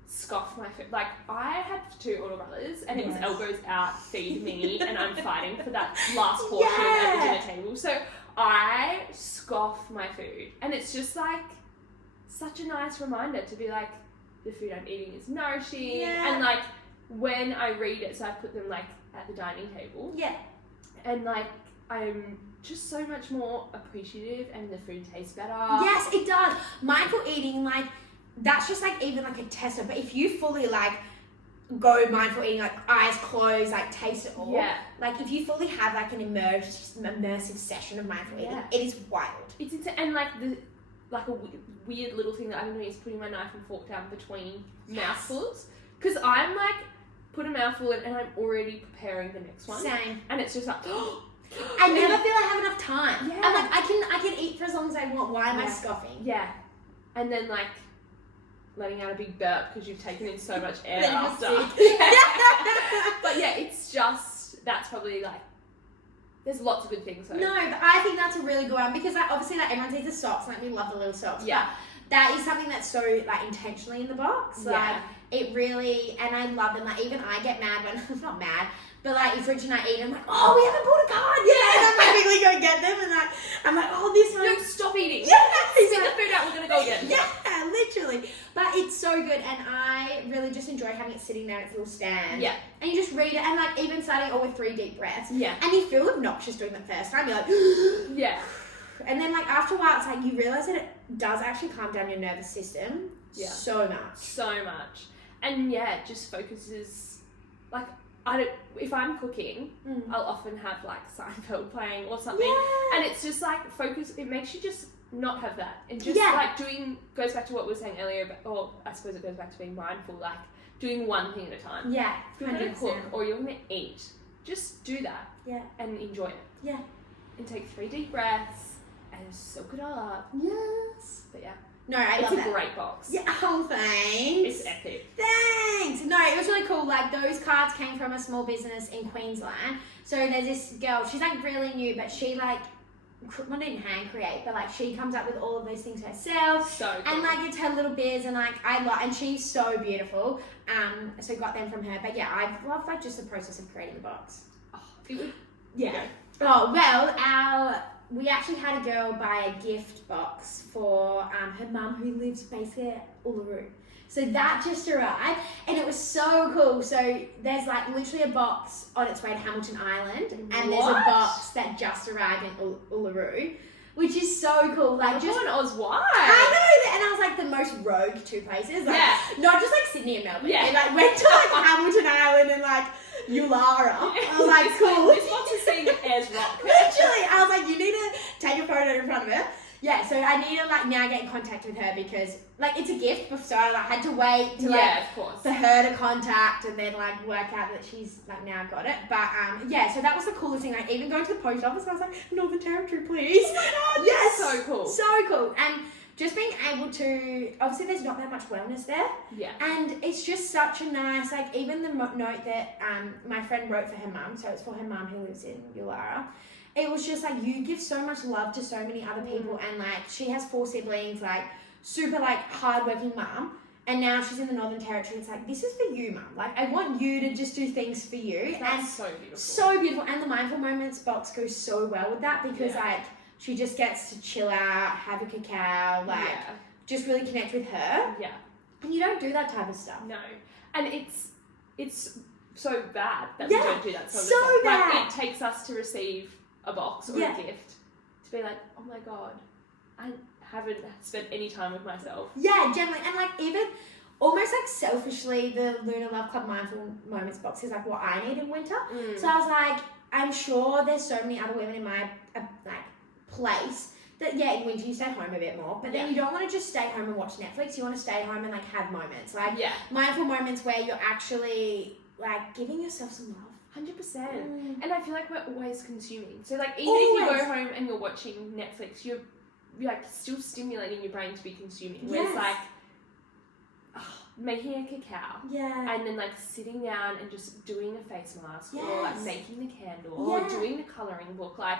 scoff my food. Like I had 2 older brothers and it was elbows out, feed me, and I'm fighting for that last portion at the dinner table. So I scoff my food, and it's just like such a nice reminder to be like, the food I'm eating is nourishing, and like when I read it, so I put them like at the dining table, and like I'm just so much more appreciative, and the food tastes better. Yes, it does. Mindful eating, like that's just like even like a tester. But if you fully like go mindful eating, like eyes closed, like taste it all. Yeah. Like if you fully have like an immersive session of mindful eating, it is wild. It's insane. And like a weird little thing that I've been doing is putting my knife and fork down between mouthfuls, because I'm like put a mouthful in and I'm already preparing the next one. Same. And it's just like I never feel I have enough time. Yeah. I'm like I can eat for as long as I want. Why am I scoffing? Yeah. And then like letting out a big burp because you've taken in so much air Then after. But yeah, it's just, that's probably like, there's lots of good things though. No, but I think that's a really good one, because like obviously like everyone sees the socks, like we love the little socks. Yeah. But that is something that's so like intentionally in the box. Like it really, and I love them. Like even I get mad when I'm not mad, but like if Rich and I eat, I'm like, oh, we haven't bought a card yet. And I'm like quickly go get them, and like I'm like, oh, this one. No, stop eating. Yeah, Spit the food out. We're gonna go again. Yeah, literally. But it's so good, and I really just enjoy having it sitting there in its little stand. Yeah. And you just read it, and like even starting all with 3 deep breaths. Yeah. And you feel obnoxious doing that first time. You're like, yeah. And then like after a while, it's like you realize that it does actually calm down your nervous system. Yeah. So much. So much. And yeah, it just focuses, like, if I'm cooking, I'll often have like Seinfeld playing or something, and it's just like focus. It makes you just not have that, and just like goes back to what we were saying earlier, or I suppose it goes back to being mindful, like doing one thing at a time. Yeah, if you're gonna cook or you're gonna eat, just do that. Yeah, and enjoy it. Yeah, and take 3 deep breaths and soak it all up. Yes, but yeah. No, it's a great box. Yeah, oh, thanks. It's epic. Thanks. No, it was really cool. Like, those cards came from a small business in Queensland. So there's this girl, she's like really new, but she like, well, didn't hand create, but like she comes up with all of those things herself. So cool. And like it's her little biz, and like and she's so beautiful. So got them from her. But yeah, I've loved like just the process of creating the box. Oh, Yeah. Oh, well, we actually had a girl buy a gift box for her mum who lives basically at Uluru. So that just arrived, and it was so cool. So there's like literally a box on its way to Hamilton Island, and there's a box that just arrived in Uluru, which is so cool. Like just in Oz, why? I know, and I was like the most rogue two places. Like, not just like Sydney and Melbourne. Yeah. They like went to like Hamilton Island and like Ulara. I was like, cool. This box is saying Ayers Rock. Literally, I was like, you need to take a photo in front of her. Yeah, so I need to like now get in contact with her because like it's a gift, so I like, had to wait to of course. for her to contact and then like work out that she's like now got it. But so that was the coolest thing. Like even going to the post office, I was like, Northern Territory, please. Oh my God, yes, so cool. So cool. And just being able to, obviously there's not that much wellness there. Yeah. And it's just such a nice, like even the note that my friend wrote for her mum, so it's for her mum who lives in Ulara. It was just like, you give so much love to so many other people, and like she has 4 siblings, like super like hardworking mum, and now she's in the Northern Territory. It's like, this is for you, mum. Like I want you to just do things for you. That's and so beautiful. So beautiful. And the Mindful Moments box goes so well with that because like she just gets to chill out, have a cacao, like just really connect with her. Yeah. And you don't do that type of stuff. No. And it's so bad that we don't do that sort of so stuff. bad. Like it takes us to receive a box or a gift to be like, oh my God, I haven't spent any time with myself. Yeah, generally. And like even almost like selfishly, the Lunar Love Club Mindful Moments box is like what I need in winter. So I was like, I'm sure there's so many other women in my like place that in winter you stay home a bit more, but then you don't want to just stay home and watch Netflix. You want to stay home and like have moments, like mindful moments where you're actually like giving yourself some love. 100%. And I feel like we're always consuming. So like even if you go home and you're watching Netflix, you're like still stimulating your brain to be consuming. Whereas like making a cacao. Yeah. And then like sitting down and just doing a face mask or like making the candle or doing the colouring book, like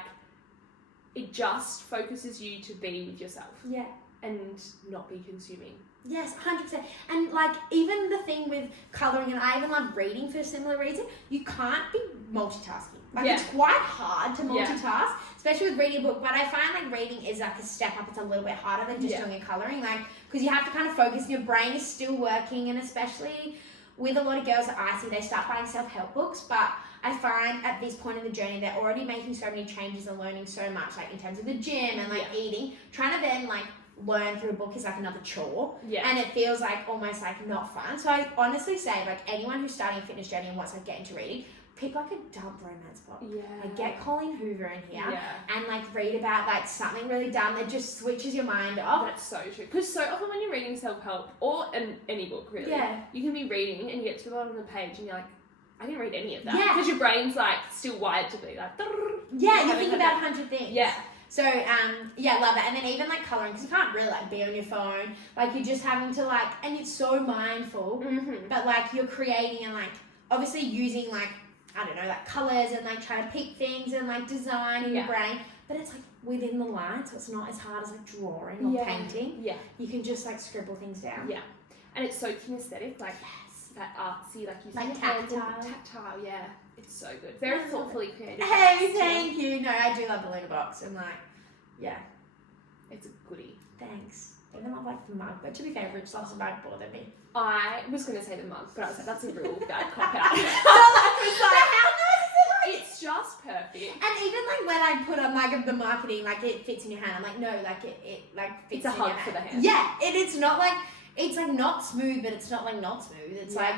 it just focuses you to be with yourself. Yeah. And not be consuming. Yes, 100%. And like even the thing with colouring, and I even love reading for a similar reason, you can't be multitasking. Like it's quite hard to multitask, especially with reading a book, but I find like reading is like a step up. It's a little bit harder than just doing a colouring, like because you have to kind of focus, your brain is still working, and especially with a lot of girls that I see, they start buying self-help books, but I find at this point in the journey, they're already making so many changes and learning so much, like in terms of the gym and like eating, trying to then like learn through a book is like another chore, and it feels like almost like not fun. So I honestly say, like anyone who's starting a fitness journey and wants to get into reading, pick like a dump romance book. Like get Colleen Hoover in here and like read about like something really dumb that just switches your mind off. That's so true. Because so often when you're reading self-help or any book really, you can be reading and you get to the bottom of the page and you're like, I didn't read any of that. Because your brain's like still wired to be like, you think about 100 things. Yeah. So, love that. And then even, like, colouring, because you can't really, like, be on your phone. Like, you're just having to, like, and it's so mindful, but, like, you're creating and, like, obviously using, like, I don't know, like, colours and, like, trying to pick things and, like, design in your brain. But it's, like, within the line, so it's not as hard as, like, drawing or painting. Yeah. You can just, like, scribble things down. Yeah. And it's so kinesthetic, like, that artsy, like, you like tactile, yeah. It's so good. Very thoughtfully created. Hey, thank you. No, I do love the Luna box. And like, it's a goodie. Thanks. Even love like the mug, but to be fair, Rich loves the mug more than me. I was going to say the mug, but I was like, that's a real bad cop out. How nice is it? Like, it's just perfect. And even like when I put on like the marketing, like it fits in your hand. I'm like, no, like it like fits. It's a in hug your hand. for the hand. Yeah, and it's not like not smooth, but it's not like not smooth. It's like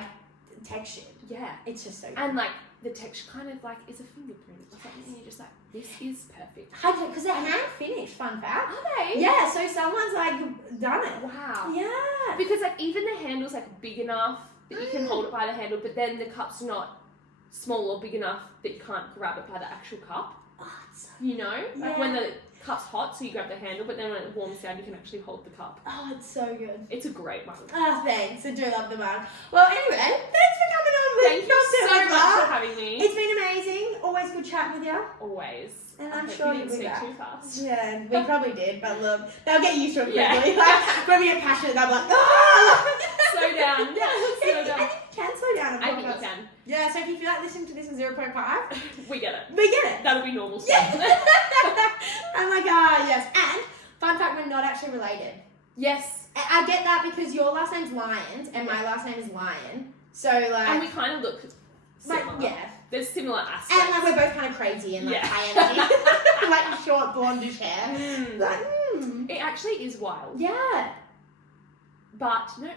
textured. Yeah, it's just so good. And like the texture kind of like is a fingerprint or something, and you're just like, this is perfect. Because they're hand finished. Fun fact. Are they? Yeah. So someone's like done it. Wow. Yeah. Because like even the handle's like big enough that you can hold it by the handle, but then the cup's not small or big enough that you can't grab it by the actual cup. Oh, it's so you know, like when the cup's hot, so you grab the handle, but then when it warms down, you can actually hold the cup. Oh, it's so good. It's a great mug. Oh, thanks. I do love the mug. Well, anyway, thanks for coming on with Thank you so much for having me. It's been amazing. Always good chatting with you. Always. And I'm sure you didn't you'll be speak back. too fast. Yeah, we probably did, but look, they'll get used to it quickly. Yeah. Like, when we get passionate, they'll be like, ah! Slow down. Yeah, Slow down. I think you can slow down. I think you can. Yeah, so if you feel like listening to this in 0.5, We get it. we get it. That'll be normal stuff. Yeah. I'm like, yes. And, fun fact, we're not actually related. Yes. I get that because your last name's Lyons and my last name is Lyon. So, like... And we kind of look similar. Like, yeah. There's similar aspects. And, like, we're both kind of crazy and, like, high energy. Like, short, blondish hair. Like, It actually is wild. Yeah. But, no,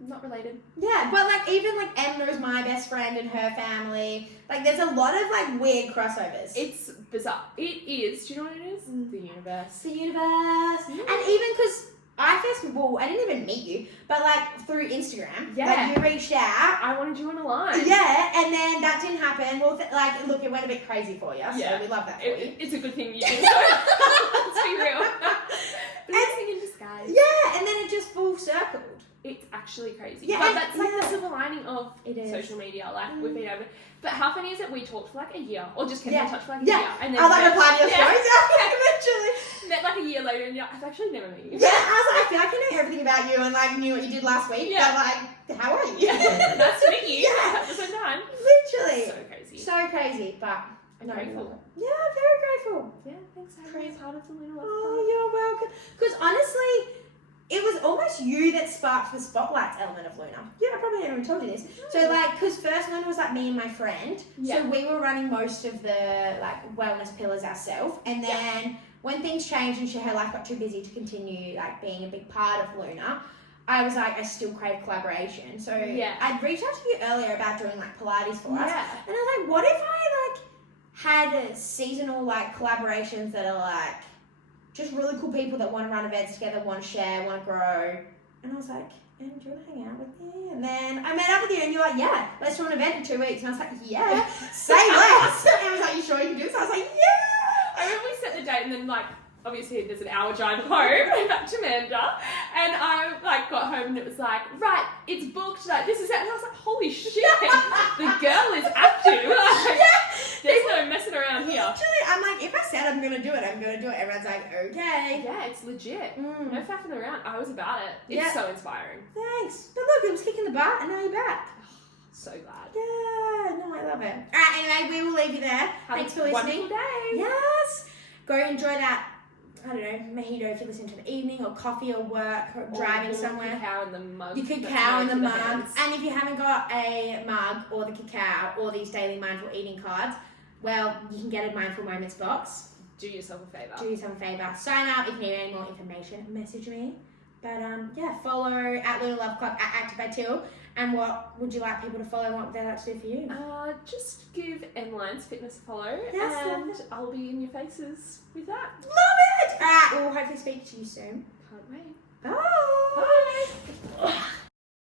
not related. Yeah, but, like, even, like, Em knows my best friend and her family. Like, there's a lot of, like, weird crossovers. It's bizarre. It is. Do you know what it is? The universe. The universe. And even because I didn't even meet you, but, like, through Instagram. Yeah. Like, you reached out. I wanted you on a line. Yeah, and then that didn't happen. Well, like, look, it went a bit crazy for you, so we love that for you. It's a good thing you did. Let's be real. Blessing in disguise. Yeah, and then it just full circled. It's actually crazy. Yeah, but and- that's like the silver lining of It is. social media. Like, we've been able to... But how funny is it? We talked for like a year, or just kept Yeah. in touch for like a Yeah. year. And then I like reply to your Yeah. stories eventually. met like a year later, and I've actually never met you. Yeah, I was like, I feel like I know everything about you and, like, knew what you did last week. Yeah. But, like, how are you? Yeah, nice to meet you. Yeah. At the same time. Literally. So crazy. So crazy, but... I'm grateful. Yeah, very grateful. Yeah, thanks for being part of the Luna Love Club. Oh, you're welcome. Because honestly, it was almost you that sparked the spotlight element of Luna. Yeah, I probably never even told you this. So, like, because first Luna was, like, me and my friend. Yeah. So we were running most of the, like, wellness pillars ourselves. And then when things changed and her life got too busy to continue, like, being a big part of Luna, I was like, I still crave collaboration. So I'd reached out to you earlier about doing, like, Pilates for us. Yeah. And I was like, what if I, like, had a seasonal, like, collaborations that are, like, just really cool people that want to run events together, want to share, want to grow. And I was like, do you want to hang out with me? And then I met up with you and you're like, yeah, let's do an event in 2 weeks. And I was like, yeah, say less. And I was like, you sure you can do this? I was like, yeah. I remember we set the date, and then, like, obviously there's an hour drive home back to Manda, and I, like, got home and it was like, right, it's booked, like, this is it. And I was like, holy shit, the girl is active. Like, there's no messing around here. Literally, I'm like, if I said I'm going to do it, I'm going to do it. Everyone's like, okay. Yeah, it's legit. No faffing around. I was about it. It's Yeah. so inspiring. Thanks. But look, it was kicking the butt and now you're back. So glad. Yeah, no, I love it. All right, anyway, we will leave you there. Thanks for listening. Wonderful day. Yes. Go enjoy that, I don't know, mojito if you listen to the evening, or coffee, or work, or driving somewhere. Cacao in the mug. Your cacao in the mug. And if you haven't got a mug, or the cacao, or these daily mindful eating cards, well, you can get a Mindful Moments box. Do yourself a favour. Do yourself a favour. Sign up. If you need any more information, message me. But yeah, follow at Luna Love Club at Active by Teale. And what would you like people to follow? What would they like to do for you? Just give Em Lyons Fitness a follow, Yes, and love it. I'll be in your faces with that. Love it! Alright, we'll hopefully speak to you soon. Can't wait. Bye! Bye.